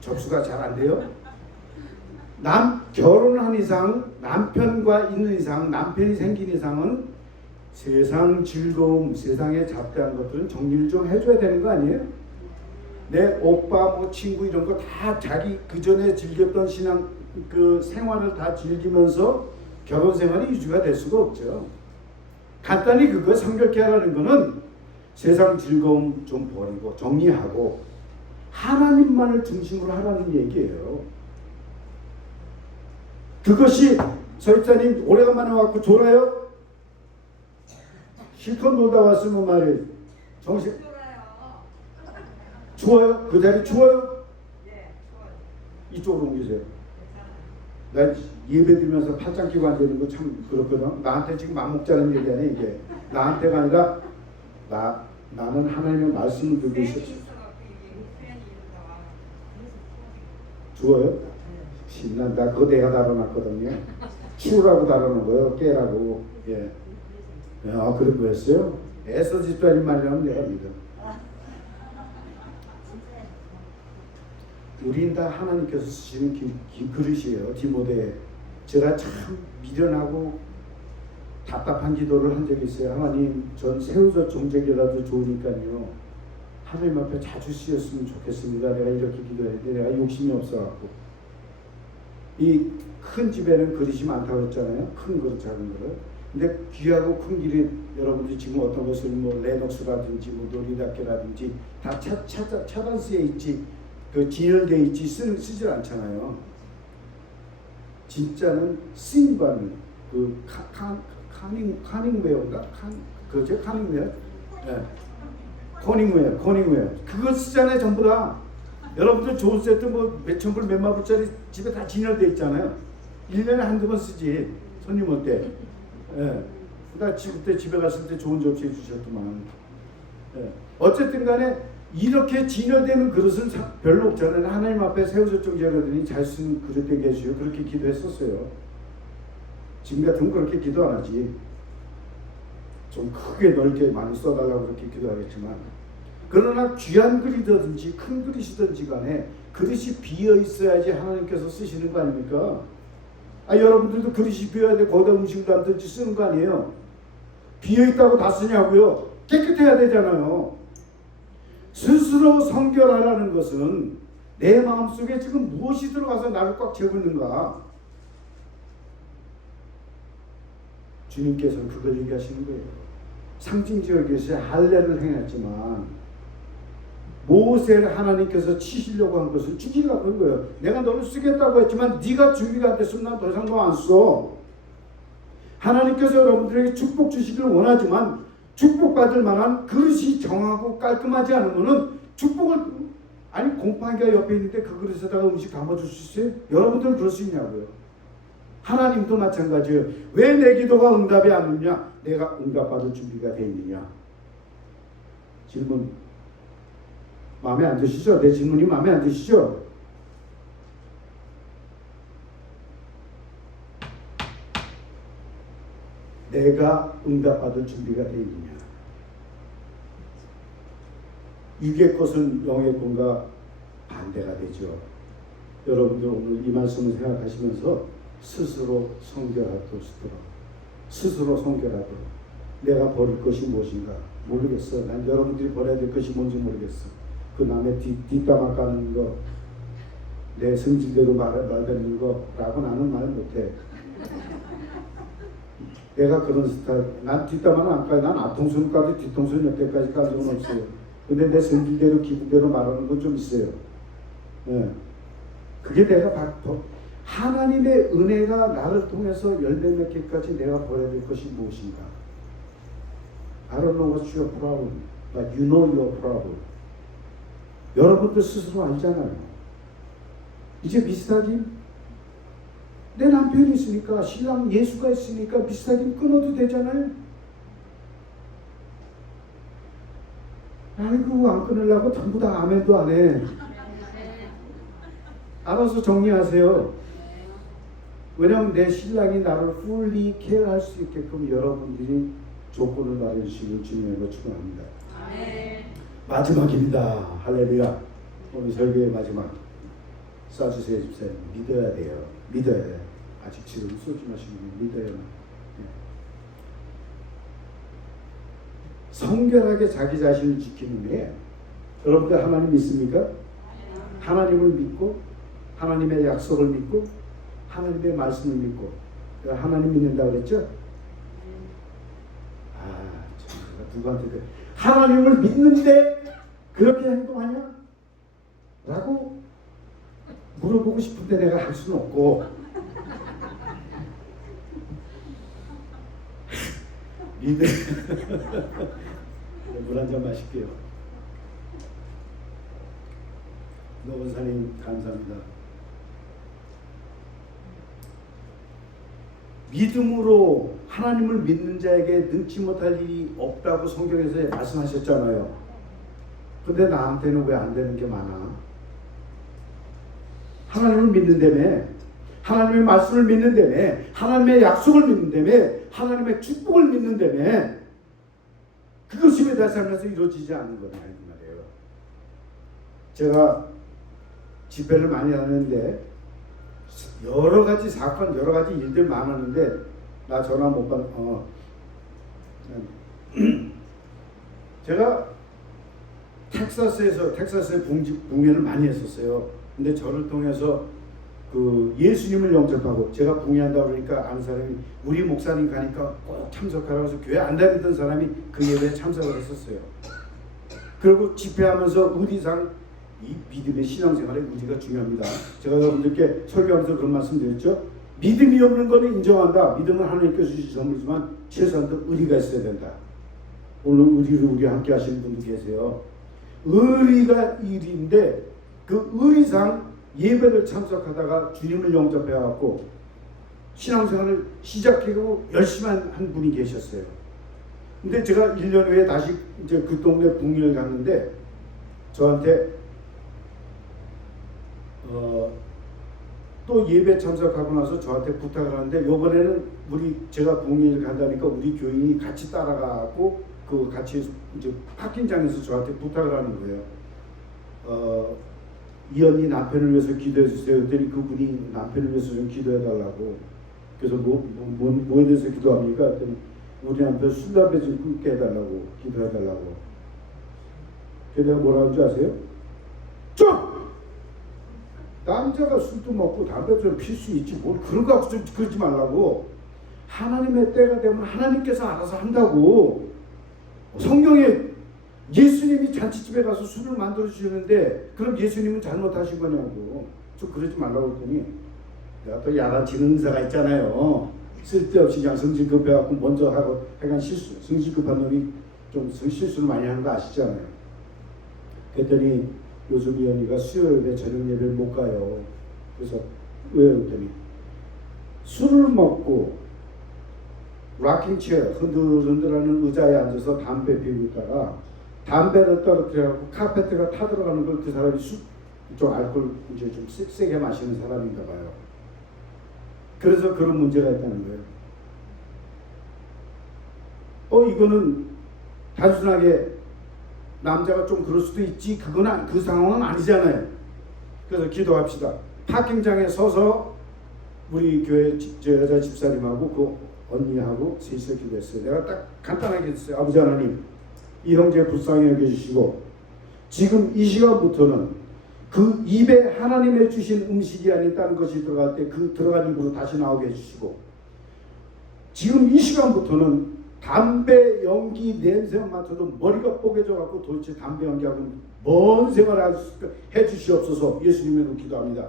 접수가 잘 안 돼요? 결혼한 이상, 남편과 있는 이상, 남편이 생긴 이상은 세상 즐거움, 세상에 잡다한 것들은 정리를 좀 해줘야 되는 거 아니에요? 내 오빠, 친구 이런 거 다 자기 그 전에 즐겼던 신앙, 그 생활을 다 즐기면서 결혼 생활이 유지가 될 수가 없죠. 간단히 그거 성결케 하라는 거는 세상 즐거움 좀 버리고 정리하고 하나님만을 중심으로 하라는 얘기예요. 그것이 설사님 오래간만에 와갖고 졸아요? 실컷 놀다 왔으면 말이에요. 정신 추워요? 그 자리 추워요? 이쪽으로 옮기세요. 나 예배 드리면서 팔짱 끼고 앉아있는 거 참 그렇거든. 나한테 지금 맘먹자는 얘기 아니야 이게. 나한테가 아니라 나는 하나님의 말씀을 듣고 있어. 추워요? 신난다. 그거 내가 달아놨거든요. 추우라고 달아놓은 거예요. 깨라고. 예. 그런 거였어요? 애써 집사님 말이라면 내가 믿어. 우린 다 하나님께서 쓰시는 그릇이에요. 디모데. 제가 참 미련하고 답답한 기도를 한 적이 있어요. 하나님, 전 새우젓 종적이라도 좋으니까요. 하나님 앞에 자주 쓰였으면 좋겠습니다. 내가 이렇게 기도했는데 내가 욕심이 없어갖고. 이 큰 집에는 그릇이 많다고 했잖아요. 큰 그릇, 작은 그릇. 근데 귀하고 큰 그릇, 여러분들이 지금 어떤 것을 레녹스라든지 노리다케라든지 다 차단스에 있지, 그 진열되어 있지 쓰질 않잖아요. 진짜는 쓰임받는 그 카닝웨어인가? 그죠? 카닝웨어? 네. 코닝웨어. 그거 쓰잖아요, 전부 다. 여러분들 좋은 세트 몇천 불, 몇만 불짜리 집에 다 진열되어 있잖아요. 1년에 한두 번 쓰지. 손님 올 때. 예. 나 그때 집에 갔을 때 좋은 접시 해주셨더만. 예. 어쨌든 간에 이렇게 진열되는 그릇은 별로 없잖아요. 하나님 앞에 새우젓 종자라더니 잘 쓰는 그릇 되게 해주세요. 그렇게 기도했었어요. 지금 같으면 그렇게 기도 안 하지. 좀 크게 넓게 많이 써달라고 그렇게 기도하겠지만, 그러나 귀한 그릇이든지 큰 그릇이든지 간에 그릇이 비어 있어야지 하나님께서 쓰시는 거 아닙니까? 여러분들도 그릇이 비어야 돼. 거기다 음식을 담든지 쓰는 거 아니에요? 비어 있다고 다 쓰냐고요? 깨끗해야 되잖아요. 스스로 성결하라는 것은 내 마음속에 지금 무엇이 들어가서 나를 꽉 채우고 있는가? 주님께서는 그걸 얘기하시는 거예요. 상징적에서 할례를 행했지만 모세를 하나님께서 치시려고 한 것을 죽이려고 한 거예요. 내가 너를 쓰겠다고 했지만 네가 준비가 안 됐으면 난 더 이상 너 안 써. 하나님께서 여러분들에게 축복 주시기를 원하지만 축복받을 만한 그릇이 정하고 깔끔하지 않으면은 축복을, 곰팡이가 옆에 있는데 그 그릇에다가 음식 담아줄 수 있어요? 여러분들은 그럴 수 있냐고요. 하나님도 마찬가지예요. 왜 내 기도가 응답이 안 오냐? 내가 응답받을 준비가 돼 있느냐? 질문 마음에 안 드시죠? 내 질문이 마음에 안 드시죠? 내가 응답받을 준비가 돼 있느냐? 육의 것은 영의 것과 반대가 되죠. 여러분들 오늘 이 말씀을 생각하시면서 스스로 성결하도록, 스스로 성결하도록. 내가 버릴 것이 무엇인가 모르겠어. 난 여러분들이 버려야 될 것이 뭔지 모르겠어. 그 남의 뒷담화 까는 거, 내 성질대로 말되는 거라고 나는 말 못해. 내가 그런 스타일. 난 뒷담화는 안 까요. 난 앞통수는 까도 뒤통수는 여태까지 깐 적은 없어요. 근데 내 성질대로 기분대로 말하는 건 좀 있어요. 네. 그게 내가 하나님의 은혜가 나를 통해서 열매 맺기까지 내가 버려야 될 것이 무엇인가? I don't know what's your problem, but you know your problem. 여러분들 스스로 알잖아요. 이제 비슷하게 내 남편이 있으니까, 신랑 예수가 있으니까 비슷하게 끊어도 되잖아요. 아이고, 안 끊으려고 전부 다 아멘도 안 해. 알아서 정리하세요. 왜냐하면 내 신랑이 나를 fully 케어할 수 있게끔 여러분들이 조건을 마련해주시길 주님으로 축원합니다. 마지막입니다. 할렐루야. 오늘 설교의 마지막. 쏴주세요, 집사님. 믿어야 돼요. 믿어야 돼요. 아직 지금 쏘지 마시고 믿어야 돼요. 성결하게 자기 자신을 지키는 게, 여러분들 하나님 믿습니까? 하나님을 믿고, 하나님의 약속을 믿고, 하나님의 말씀을 믿고. 하나님 믿는다고 그랬죠? 누구한테 하나님을 믿는데 그렇게 행동하냐? 라고 물어보고 싶은데 내가 할 수는 없고. 믿음. 물 한 잔 마실게요. 노원사님 감사합니다. 믿음으로 하나님을 믿는 자에게 능치 못할 일이 없다고 성경에서 말씀하셨잖아요. 근데 나한테는 왜 안 되는 게 많아? 하나님을 믿는다며, 하나님의 말씀을 믿는다며, 하나님의 약속을 믿는다며, 하나님의 축복을 믿는다며, 그것이 왜 내 삶에서 이루어지지 않는 거냐 이 말이에요. 제가 집회를 많이 하는데 여러 가지 사건, 여러 가지 일들 많았는데 나 전화 못 받. 제가 텍사스에 붕회를 많이 했었어요. 근데 저를 통해서 그 예수님을 영접하고, 제가 붕회한다고 그러니까 아는 사람이 우리 목사님 가니까 꼭 참석하라고 해서 교회 안 다니던 사람이 그 예배에 참석을 했었어요. 그리고 집회하면서 의리상 이 믿음의 신앙생활에 의리가 중요합니다. 제가 여러분들께 설교하면서 그런 말씀 드렸죠. 믿음이 없는 거는 인정한다. 믿음은 하나님께서 주신 선물이지만 최소한도 의리가 있어야 된다. 오늘 의리를 우리 함께 하시는 분도 계세요. 의리가 일인데 그 의리상 예배를 참석하다가 주님을 영접해갖고 신앙생활을 시작하고 열심히 한 분이 계셨어요. 근데 제가 1년 후에 다시 이제 그 동네 붕리를 갔는데 저한테 또 예배 참석하고 나서 저한테 부탁을 하는데, 요번에는 제가 붕리를 간다니까 우리 교인이 같이 따라가고 그 같이 이제 파킹장에서 저한테 부탁을 하는 거예요. 이 언니 남편을 위해서 기도해 주세요. 그랬더니 그분이 남편을 위해서 좀 기도해 달라고. 그래서 뭐에 대해서 기도합니까? 그랬더니 우리 남편 술 담배 좀 끊게 해달라고, 기도해 달라고. 그래서 내가 뭐라고 하는지 아세요? 좀! 남자가 술도 먹고 담배 좀 필 수 있지, 뭘 그런 거 갖고 좀 그러지 말라고. 하나님의 때가 되면 하나님께서 알아서 한다고. 성경에 예수님이 잔치집에 가서 술을 만들어 주시는데 그럼 예수님은 잘못하신 거냐고. 좀 그러지 말라고 했더니, 내가 또 야단치는 의사가 있잖아요. 쓸데없이 그냥 성질 급해갖고 먼저 하고 약간 성질 급한 놈이 좀 실수를 많이 하는 거 아시잖아요. 그랬더니 요즘 이 언니가 수요일에 저녁 예배를 못 가요. 그래서 왜요? 그랬더니 술을 먹고 락킹체어 흔들흔들하는 의자에 앉아서 담배 피우고 있다가 담배를 떨어뜨려갖고 카페트가 타들어가는 걸 그 사람이 좀 알코올 이제 좀 세게 마시는 사람인가 봐요. 그래서 그런 문제가 있다는 거예요. 이거는 단순하게 남자가 좀 그럴 수도 있지 그건 그 상황은 아니잖아요. 그래서 기도합시다. 파킹장에 서서 우리 교회 저 여자 집사님하고 그 언니하고 셋이서 기도했어요. 내가 딱 간단하게 했어요. 아버지 하나님, 이 형제 불쌍히 여겨주시고 지금 이 시간부터는 그 입에 하나님의 주신 음식이 아닌 다른 것이 들어갈 때 그 들어간 입으로 다시 나오게 해주시고, 지금 이 시간부터는 담배 연기 냄새만 맡아도 머리가 뽀개져갖고 도대체 담배 연기하고 뭔 생활을 해주시옵소서 예수님으로 기도합니다.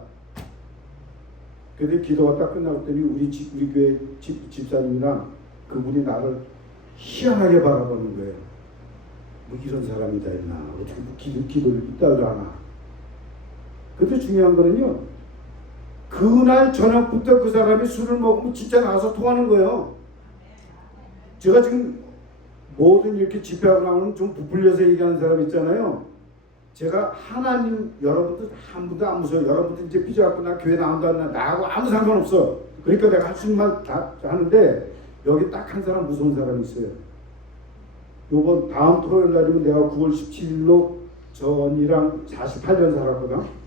근데 기도가 딱 끝나더니 우리 교회 집사님이랑 그분이 나를 희한하게 바라보는 거예요. 뭐 이런 사람이 다 있나, 어떻게 뭐 기도를 이따위로 하나. 근데 중요한 거는요, 그날 저녁부터 그 사람이 술을 먹으면 진짜 나가서 토하는 거예요. 제가 지금 모든 이렇게 집회하고 나오는 좀 부풀려서 얘기하는 사람 있잖아요. 제가 하나님, 여러분들 한 분도 안 무서워요. 여러분들 이제 삐져갖고 나 교회 나온다, 나하고 아무 상관없어. 그러니까 내가 할 수 있는 말 다 하는데, 여기 딱 한 사람 무서운 사람이 있어요. 요번 다음 토요일 날이면 내가 9월 17일로 저 언니랑 48년 살았거든.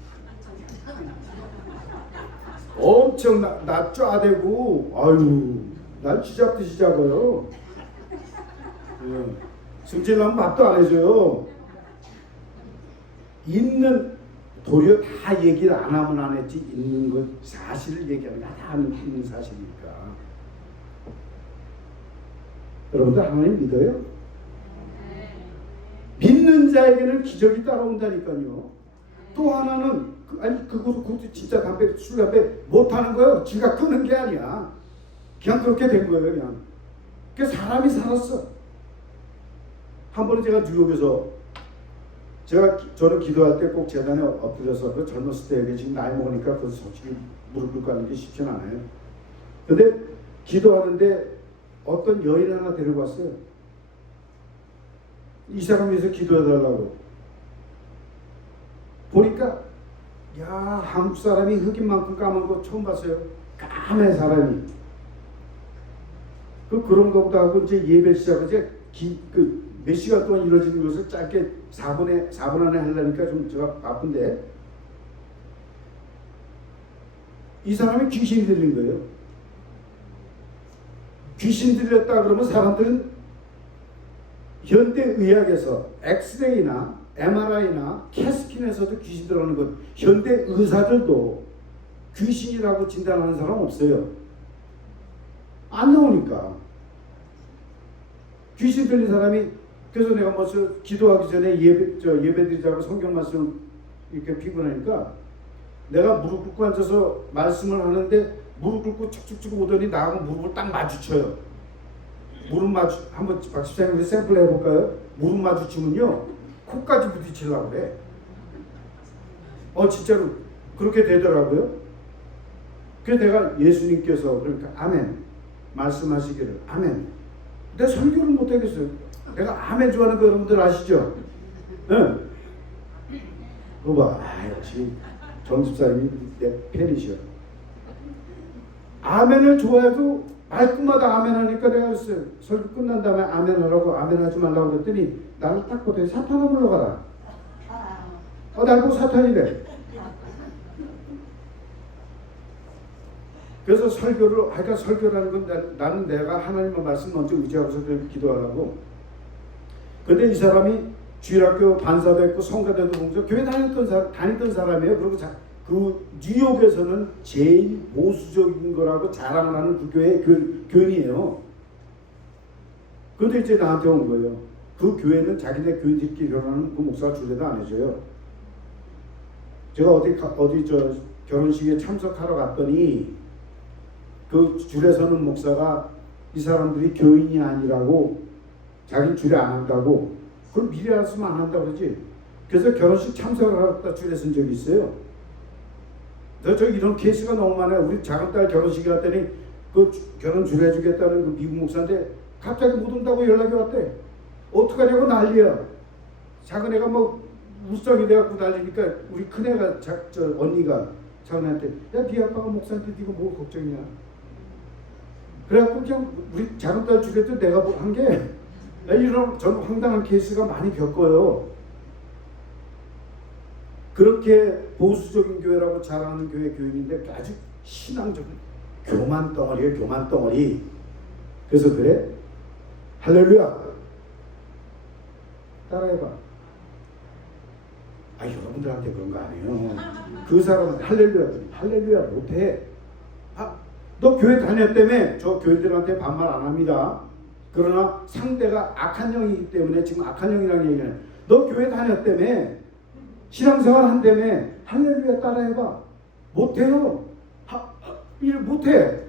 엄청 나 쫙대고, 아유, 날 쥐잡듯이 잡아요. 승질나면 밥도 안 해줘요. 있는, 도리어 다 얘기를 안 하면 안 했지, 있는 것 사실을 얘기하는 게 다 있는 사실이니까. 여러분들 하나님 믿어요? 믿는 자에게는 기적이 따라온다니까요. 또 하나는 그것도 진짜 술 담배 못하는 거예요. 지가 끄는 게 아니야. 그냥 그렇게 된 거예요. 그냥. 그러니까 사람이 살았어. 한 번은 제가 뉴욕에서 저는 기도할 때 꼭 재단에 엎드려서, 그 젊었을 때 지금 나이 먹으니까 그 솔직히 무릎 꿇고 하는 게 쉽지는 않아요. 근데 기도하는데 어떤 여인 하나 데리고 왔어요. 이 사람 위해서 기도해달라고. 보니까 야, 한국 사람이 흑인만큼 까만 거 처음 봤어요. 까매 사람이. 그런 거보다 하고 이제 예배 시작하지 몇 시간 동안 이루어지는 것을 짧게 4분 안에 하려니까 좀 제가 바쁜데, 이 사람이 귀신이 들린 거예요. 귀신 들렸다 그러면 사람들은 현대의학에서 엑스레이나 MRI나 캐스킨에서도 귀신 들어오는 것, 현대 의사들도 귀신이라고 진단하는 사람 없어요. 안 나오니까. 귀신 들린 사람이, 그래서 내가 뭐 기도하기 전에 예배 드리자고 성경 말씀 이렇게 피곤하니까 내가 무릎 꿇고 앉아서 말씀을 하는데 무릎 꿇고 축축축 오더니 나하고 무릎을 딱 마주쳐요. 한번 박 집사님 샘플 해볼까요? 무릎 마주치면요 코까지 부딪히려고 그래. 진짜로 그렇게 되더라고요. 그래서 내가 예수님께서 그러니까 아멘 말씀하시기를 아멘. 내가 설교를 못하겠어요. 내가 아멘 좋아하는 거 여러분들 아시죠? 응. 그거 봐. 역시 정 집사님이 내 팬이셔. 아멘을 좋아해도 말끝마다 아멘 하니까 내가 그랬어요. 설교 끝난 다음에 아멘 하라고, 아멘 하지 말라고 그랬더니 나를 딱 보더니 사탄아 물러가라. 날 보고 사탄이래. 그래서 설교라는 건 나는 내가 하나님의 말씀 먼저 의지하고서 기도하라고. 근데 이 사람이 주일학교 반사도 했고 성가대도 공부, 교회 다니던 사람이에요. 그리고 그 뉴욕에서는 제일 보수적인 거라고 자랑을 하는 그 교회 교인이에요. 그런데 이제 나한테 온 거예요. 그 교회는 자기네 교인들끼리 결혼하는 그 목사가 주례도 안 해줘요. 제가 어디 결혼식에 참석하러 갔더니 그 줄에 서는 목사가 이 사람들이 교인이 아니라고, 자기는 주례 안 한다고, 그럼 미리 알았으면 안 한다고 그러지. 그래서 결혼식 참석을 하다 줄에 선 적이 있어요. 저 이런 케이스가 너무 많아요. 우리 작은 딸 결혼식에 갔더니 그 결혼 줄여주겠다는 그 미국 목사인데 갑자기 못 온다고 연락이 왔대. 어떡하냐고 난리야. 작은 애가 뭐 울상이 돼갖고 난리니까 우리 큰 애가 저 언니가 작은 애한테 야, 네 아빠가 목사인데 네가 뭘 걱정이냐. 그래갖고 그냥 우리 작은 딸 줄여도 내가 한 게 이런 전 황당한 케이스가 많이 겪어요. 그렇게 보수적인 교회라고 자랑하는 교회 교인인데 아주 신앙적인 교만 덩어리예요. 교만 덩어리. 그래서 그래? 할렐루야. 따라해봐. 여러분들한테 그런 거 아니에요. 그 사람은 할렐루야 못해. 너 교회 다녔다며? 저 교인들한테 반말 안 합니다. 그러나 상대가 악한 영이기 때문에 지금 악한 영이라는 얘기는 너 교회 다녔다며? 신앙생활 한다며? 할렐루야 따라해봐. 못해요. 일 못해.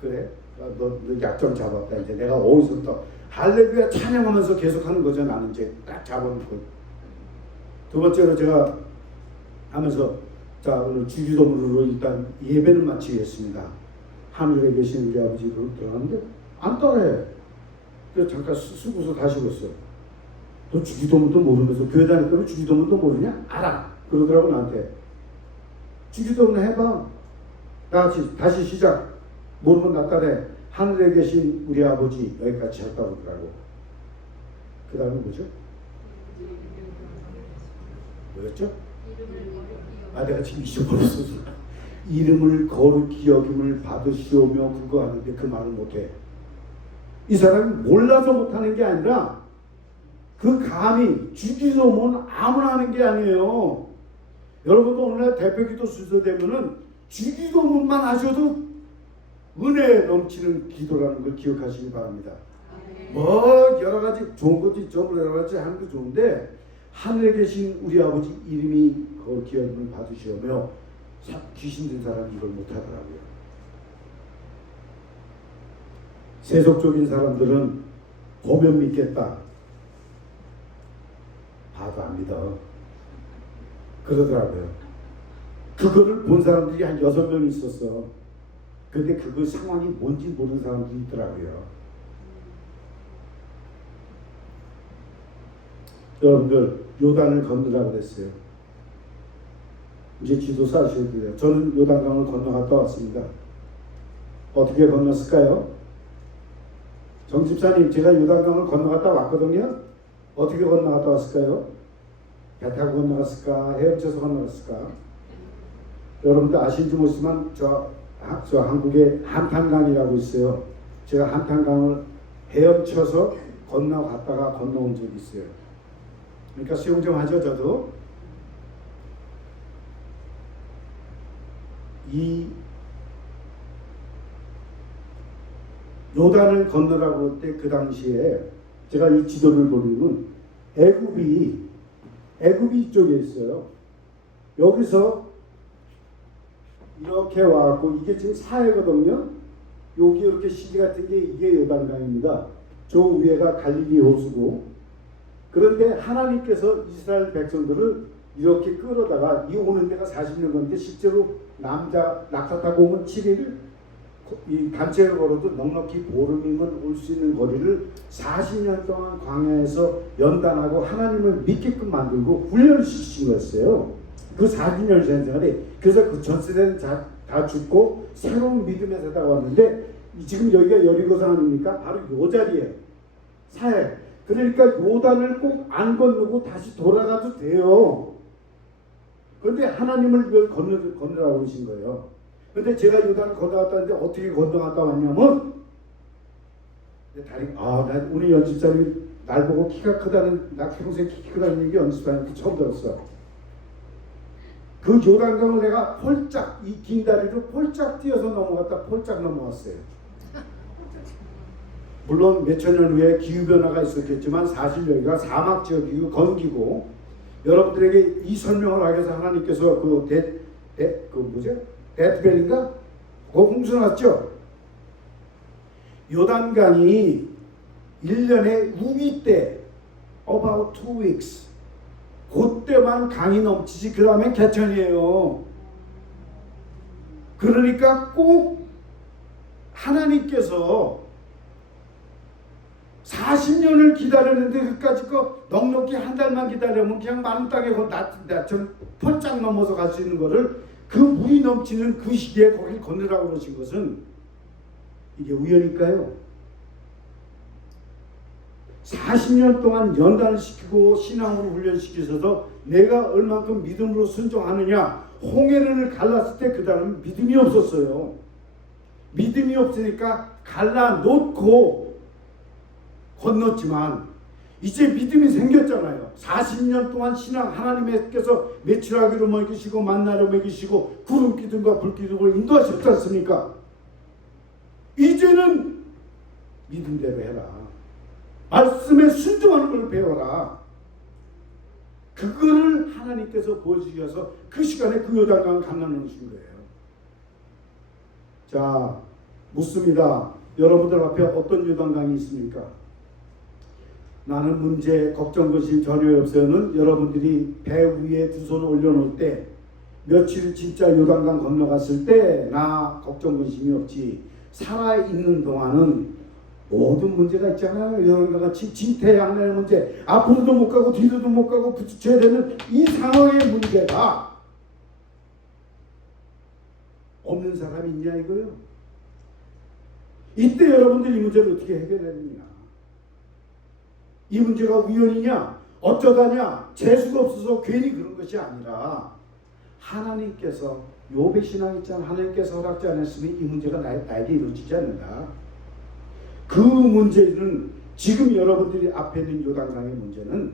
그래? 너 약점 잡았다. 이제 내가 어디서부터 할렐루야 찬양하면서 계속하는 거죠. 나는 이제 딱 잡아놓고. 두 번째로 제가 하면서 자 오늘 주기도문으로 일단 예배를 마치겠습니다. 하늘에 계신 우리 아버지로 들어가는데 안 따라해. 그래서 잠깐 쓰고서 다시 왔어. 너 주기도문도 모르면서 교회 다녔다고 주기도문도 모르냐? 알아. 그러더라고 나한테. 주기도문 해봐. 다시 시작. 모르면 나 따라해. 하늘에 계신 우리 아버지 여기까지 했다고 그러더라고. 그 다음에 뭐죠? 뭐였죠? 내가 지금 잊어버렸어. 이름을 거룩히 여김을 받으시오며 그거 하는데 그 말을 못해. 이 사람이 몰라서 못하는 게 아니라 그 감히 주기도문 아무나 하는 게 아니에요. 여러분도 오늘날 대표기도 순서되면은 주기도문만 하셔도 은혜 넘치는 기도라는 걸 기억하시기 바랍니다. 뭐 여러 가지 좋은 것도 있죠. 여러 가지 하는 게 좋은데 하늘에 계신 우리 아버지 이름이 거룩히 여김을 받으시오며 귀신 든 사람이 이걸 못하더라고요. 세속적인 사람들은 보면 믿겠다. 봐도 안 믿어. 그러더라고요. 그거를 본 사람들이 한 6명 있었어. 근데 그 상황이 뭔지 모르는 사람들이 있더라고요. 여러분들 요단을 건너라고 그랬어요. 이제 지도 싸셔야 돼요. 저는 요단강을 건너갔다 왔습니다. 어떻게 건넜을까요? 정 집사님, 제가 요단강을 건너갔다 왔거든요. 어떻게 건너갔다 왔을까요? 배 타고 건너갔을까? 헤엄쳐서 건너갔을까? 여러분들 아실지 모르지만 저 한국에 한탄강이라고 있어요. 제가 한탄강을 헤엄쳐서 건너갔다가 건너온 적이 있어요. 그러니까 수영 좀 하죠. 저도 이 요단을 건너라고 할 때 그 당시에 제가 이 지도를 보면 애굽이 이쪽에 있어요. 여기서 이렇게 와갖고 이게 지금 사해거든요. 여기 이렇게 시지 같은 게 이게 요단강입니다. 저 위에가 갈릴리 호수고, 그런데 하나님께서 이스라엘 백성들을 이렇게 끌어다가 이 오는 데가 40년 건데 실제로 남자 낙타 타고 오면 7일 이 단체를 걸어도 넉넉히 보름이면 올 수 있는 거리를 40년 동안 광야에서 연단하고 하나님을 믿게끔 만들고 훈련을 시키신 거였어요. 그 40년 생활에. 그래서 그 전 세대는 다 죽고 새로운 믿음의 세대가 왔는데 지금 여기가 여리고성 아닙니까? 바로 요 자리예요. 사해. 그러니까 요단을 꼭 안 건너고 다시 돌아가도 돼요. 그런데 하나님을 이걸 건너라고 하신 거예요. 근데 제가 요단을 건너갔다는데 어떻게 건너갔다 왔냐면 나 오늘 연습자님이 날 보고 키가 크다는, 나 평생 키 크다는 얘기 연습하는데 처음 들었어. 그 요단강을 내가 폴짝 이 긴 다리로 폴짝 뛰어서 넘어갔다 폴짝 넘어왔어요. 물론 몇천 년 후에 기후변화가 있었겠지만 사실 여기가 사막 지역이고 건기고, 여러분들에게 이 설명을 하기 위해서 하나님께서 데트벨인가? 그거 홍수 났죠? 요단강이 1년에 우기 때 about 2 weeks 그때만 강이 넘치지 그 다음엔 개천이에요. 그러니까 꼭 하나님께서 40년을 기다렸는데 그까짓 거 넉넉히 한 달만 기다리면 그냥 마른 땅에 펄짝 넘어서 갈 수 있는 거를 그 물이 넘치는 그 시기에 거길 건너라고 그러신 것은 이게 우연일까요? 40년 동안 연단을 시키고 신앙으로 훈련시키셔서 내가 얼만큼 믿음으로 순종하느냐. 홍해를 갈랐을 때 그 다음은 믿음이 없었어요. 믿음이 없으니까 갈라놓고 건넜지만 이제 믿음이 생겼잖아요. 40년 동안 신앙 하나님께서 매출하기로 먹이시고 만나로 먹이시고 구름 기둥과 불 기둥을 인도하셨지 않습니까? 이제는 믿음대로 해라. 말씀에 순종하는 걸 배워라. 그거를 하나님께서 보여주셔서 그 시간에 그 요단강을 건너놓으신 거예요. 자, 묻습니다. 여러분들 앞에 어떤 요단강이 있습니까? 나는 문제, 걱정, 근심 전혀 없어요는 여러분들이 배 위에 두 손을 올려놓을 때 며칠 진짜 요단강 건너갔을 때 나 걱정, 근심이 없지. 살아있는 동안은 모든 문제가 있잖아요. 여러분과 같이 진퇴양난의 문제, 앞으로도 못 가고 뒤로도 못 가고 부딪혀야 되는 이 상황의 문제가 없는 사람이 있냐 이거요. 이때 여러분들 이 문제를 어떻게 해결해야 이 문제가 우연이냐 어쩌다냐 재수가 없어서 괜히 그런 것이 아니라 하나님께서 욥의 신앙 있잖아. 하나님께서 허락지 않았으면 이 문제가 나에게 이루어지지 않는다. 그 문제는 지금 여러분들이 앞에 있는 요단강의 문제는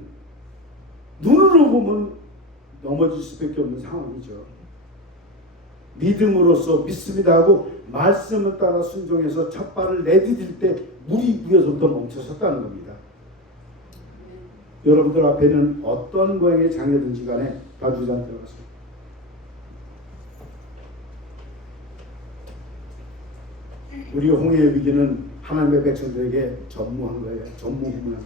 눈으로 보면 넘어질 수밖에 없는 상황이죠. 믿음으로써 믿습니다 하고 말씀을 따라 순종해서 첫 발을 내디딜 때 물이 위에서부터 멈춰섰다는 겁니다. 여러분들 앞에는 어떤 모양의 장애든지 간에 가주장 들어가서 우리 홍해의 위기는 하나님의 백성들에게 전무한 거예요. 전무후무한.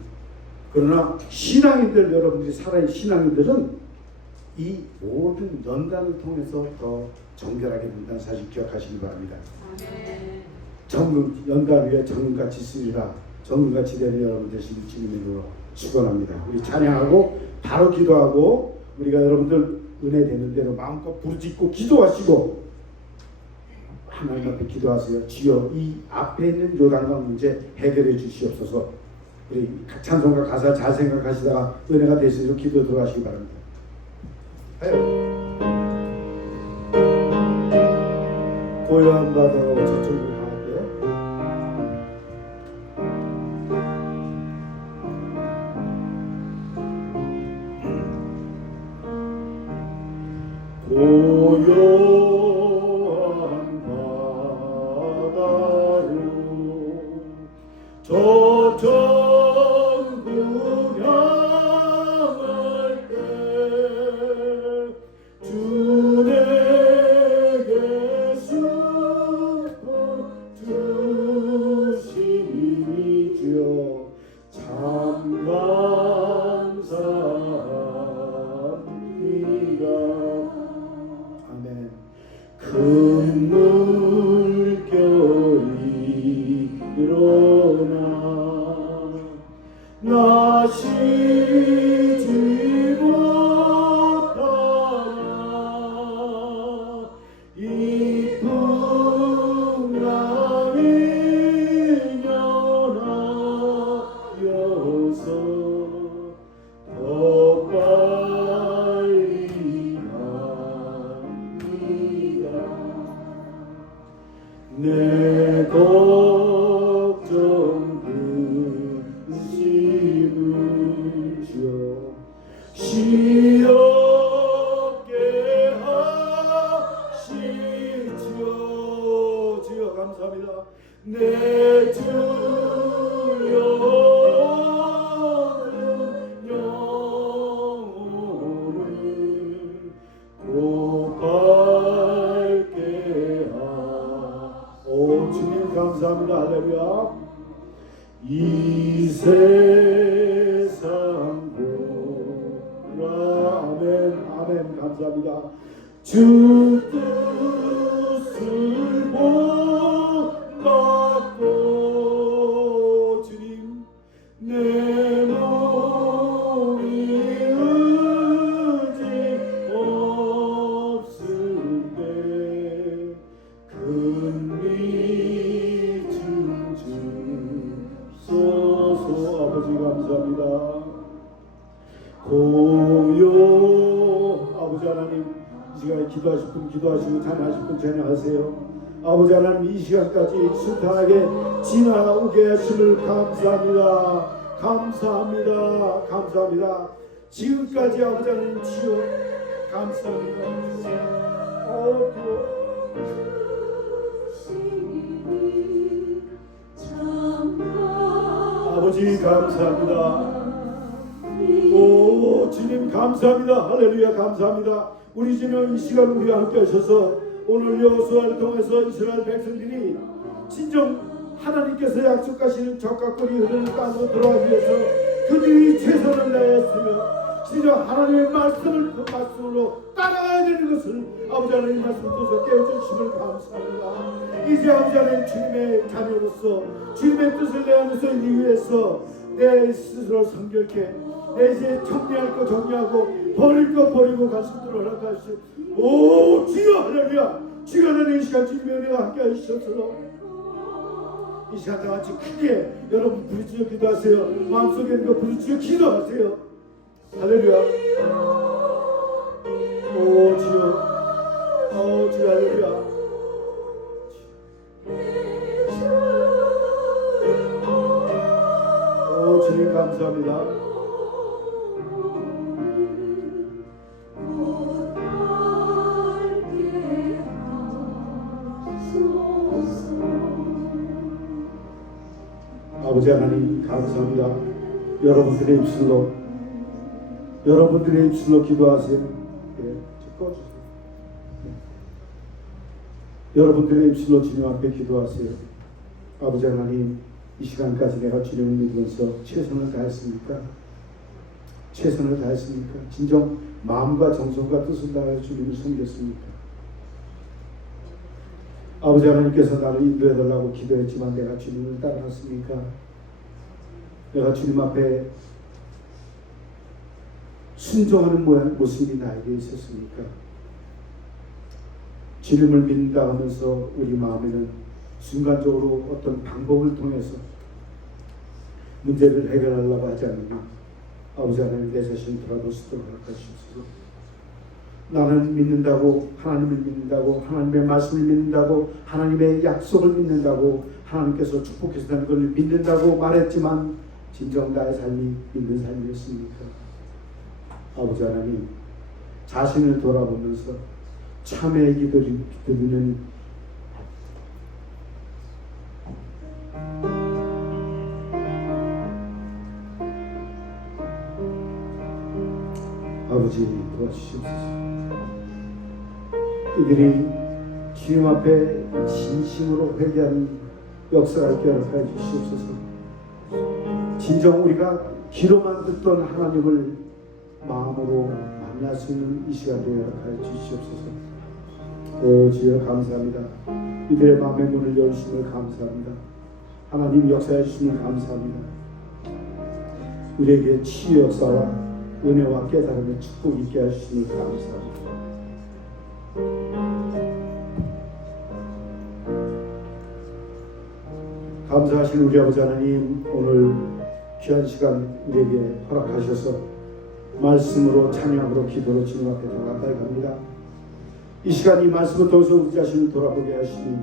그러나 신앙인들, 여러분들이 살아있는 신앙인들은 이 모든 연단을 통해서 더 정결하게 된다는 사실 기억하시기 바랍니다. 정금, 연단 위에 정금같이 쓰리라. 정금같이 되는 여러분 되시길 주님의 이름으로 축원합니다. 우리 찬양하고 바로 기도하고 우리가 여러분들 은혜 되는 대로 마음껏 부르짖고 기도하시고 하나님 앞에 기도하세요. 주여 이 앞에 있는 요단강 문제 해결해 주시옵소서. 우리 찬송가 가사 잘 생각하시다가 은혜가 되시도록 기도 들어가시기 바랍니다. 고요한 바다로 저쪽으로 가는데 고요한 바다로 저쪽으로 향할 때 주 내게 슬퍼 주시니죠. 참 감사합니다. 아멘. 큰 물결이 일어나 나 쉬지 못하냐 이 풍랑이 연하여서 더 빨리 갑니다. 내 걱정 근심을 주어 시없게 하시죠. 주여 감사합니다. 내 주여 영혼을 고발게 하오. 주님 감사합니다. 할렐루야. 이 세상 보라. 아멘 아멘 감사합니다. 주 뜻을 보라. 하나님, 이 시간에 기도하실 분 기도하시고 찬양하실 분 찬양하세요. 아버지 하나님, 이 시간까지 순탄하게 지나오게 하심을 감사합니다. 감사합니다. 감사합니다. 지금까지 아버지 하나님 주여 감사합니다. 아버지 감사합니다. 오 주님 감사합니다. 할렐루야 감사합니다. 우리 주님 이 시간 우리와 함께 하셔서 오늘 여호수아를 통해서 이스라엘 백성들이 진정 하나님께서 약속하시는 적과 꿀이 흐르는 땅으로 들어가기 위해서 그들이 최선을 다했으며 진정 하나님의 말씀을 그 말씀으로 따라가야 되는 것을 아버지 하나님 말씀을 통해서 깨워주심을 감사합니다. 이제 아버지 하나님 주님의 자녀로서 주님의 뜻을 내 안에서 이루기 위해서 내 스스로 성결케 내 이제 정리할 거 정리하고 버릴 거 버리고 갈 수 있도록 허락하시오. 오 주여 할렐루야. 주여 하나님 이 시간 주님의 은혜가 함께 하시옵소서. 이 시간 다 같이 크게 여러분 부르짖어 기도하세요. 마음속에 있는 거 부르짖어 기도하세요. 할렐루야. 오 주여. 오 주여 할렐루야. 오 주님 감사합니다. 아버지 하나님 감사합니다. 여러분들의 입술로 기도하세요. 네, 꺼주세요. 네. 여러분들의 입술로 주님 앞에 기도하세요. 아버지 하나님 이 시간까지 내가 주님을 믿으면서 최선을 다했습니까? 최선을 다했습니까? 진정 마음과 정성과 뜻을 다하여 주님을 섬겼습니까? 아버지 하나님께서 나를 인도해달라고 기도했지만 내가 주님을 따라갔습니까? 내가 주님 앞에 순종하는 모습이 나에게 있었습니까? 주님을 믿는다 하면서 우리 마음에는 순간적으로 어떤 방법을 통해서 문제를 해결하려고 하지 않으며 아버지 하나님 내 자신을 돌아볼 수 있도록 하시옵소서. 나는 믿는다고 하나님을 믿는다고 하나님의 말씀을 믿는다고 하나님의 약속을 믿는다고 하나님께서 축복하신다는 걸 믿는다고 말했지만 진정 나의 삶이 믿는 삶이었습니까? 아버지 하나님 자신을 돌아보면서 참회의 기도는 아버지 도와주시옵소서. 이들이 주님 앞에 진심으로 회개하는 역사를 허락하여 주시옵소서. 진정 우리가 귀로만 듣던 하나님을 마음으로 만날 수 있는 이 시간을 허락하여 주시옵소서. 오 주여 감사합니다. 이들의 마음의 문을 열심을 감사합니다. 하나님 역사해 주심을 감사합니다. 우리에게 치유 역사와 은혜와 깨달음의 축복 있게 하시니 감사합니다. 감사하신 우리 아버지 하나님, 오늘 귀한 시간 우리에게 허락하셔서 말씀으로 찬양으로 기도로 주님 앞에 더 가까이 갑니다. 이 시간 이 말씀을 통해서 우리 자신을 돌아보게 하시니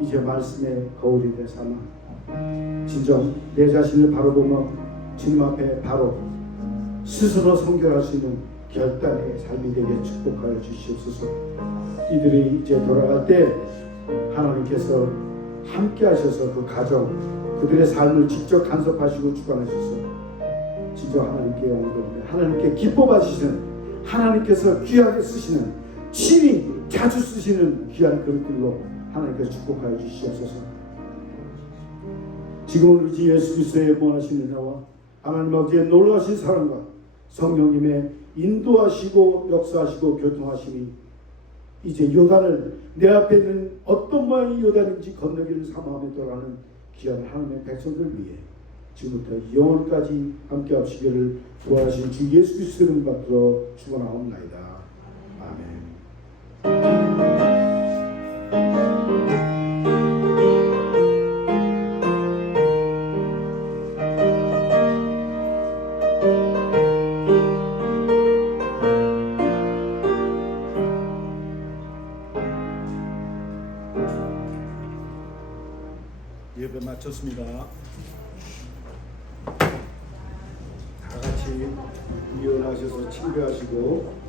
이제 말씀의 거울이 되 삼아 진정 내 자신을 바로 보며 주님 앞에 바로 스스로 성결할 수 있는 결단의 삶이 되게 축복하여 주시옵소서. 이들이 이제 돌아갈 때 하나님께서 함께 하셔서 그 가정 그들의 삶을 직접 간섭하시고 주관하셔서 진짜 하나님께 영광 하나님께 기뻐 받으시는 하나님께서 귀하게 쓰시는 친히 자주 쓰시는 귀한 그릇들로 하나님께서 축복하여 주시옵소서. 지금은 우리 주 예수 그리스도의 무한하신 은혜와 하나님 아버지의 놀라신 사랑과 성령님의 인도하시고 역사하시고 교통하심이 이제 요단을 내 앞에 있는 어떤 모양의 요단인지 건너기를 사모하며 돌아가는 귀한 하나님의 백성들 위해 지금부터 영원까지 함께 하시기를 구하신 주 예수 그리스도의 이름 받들어 축원하옵나이다. 아멘. 마쳤습니다. 다 같이 일어나셔서 친배하시고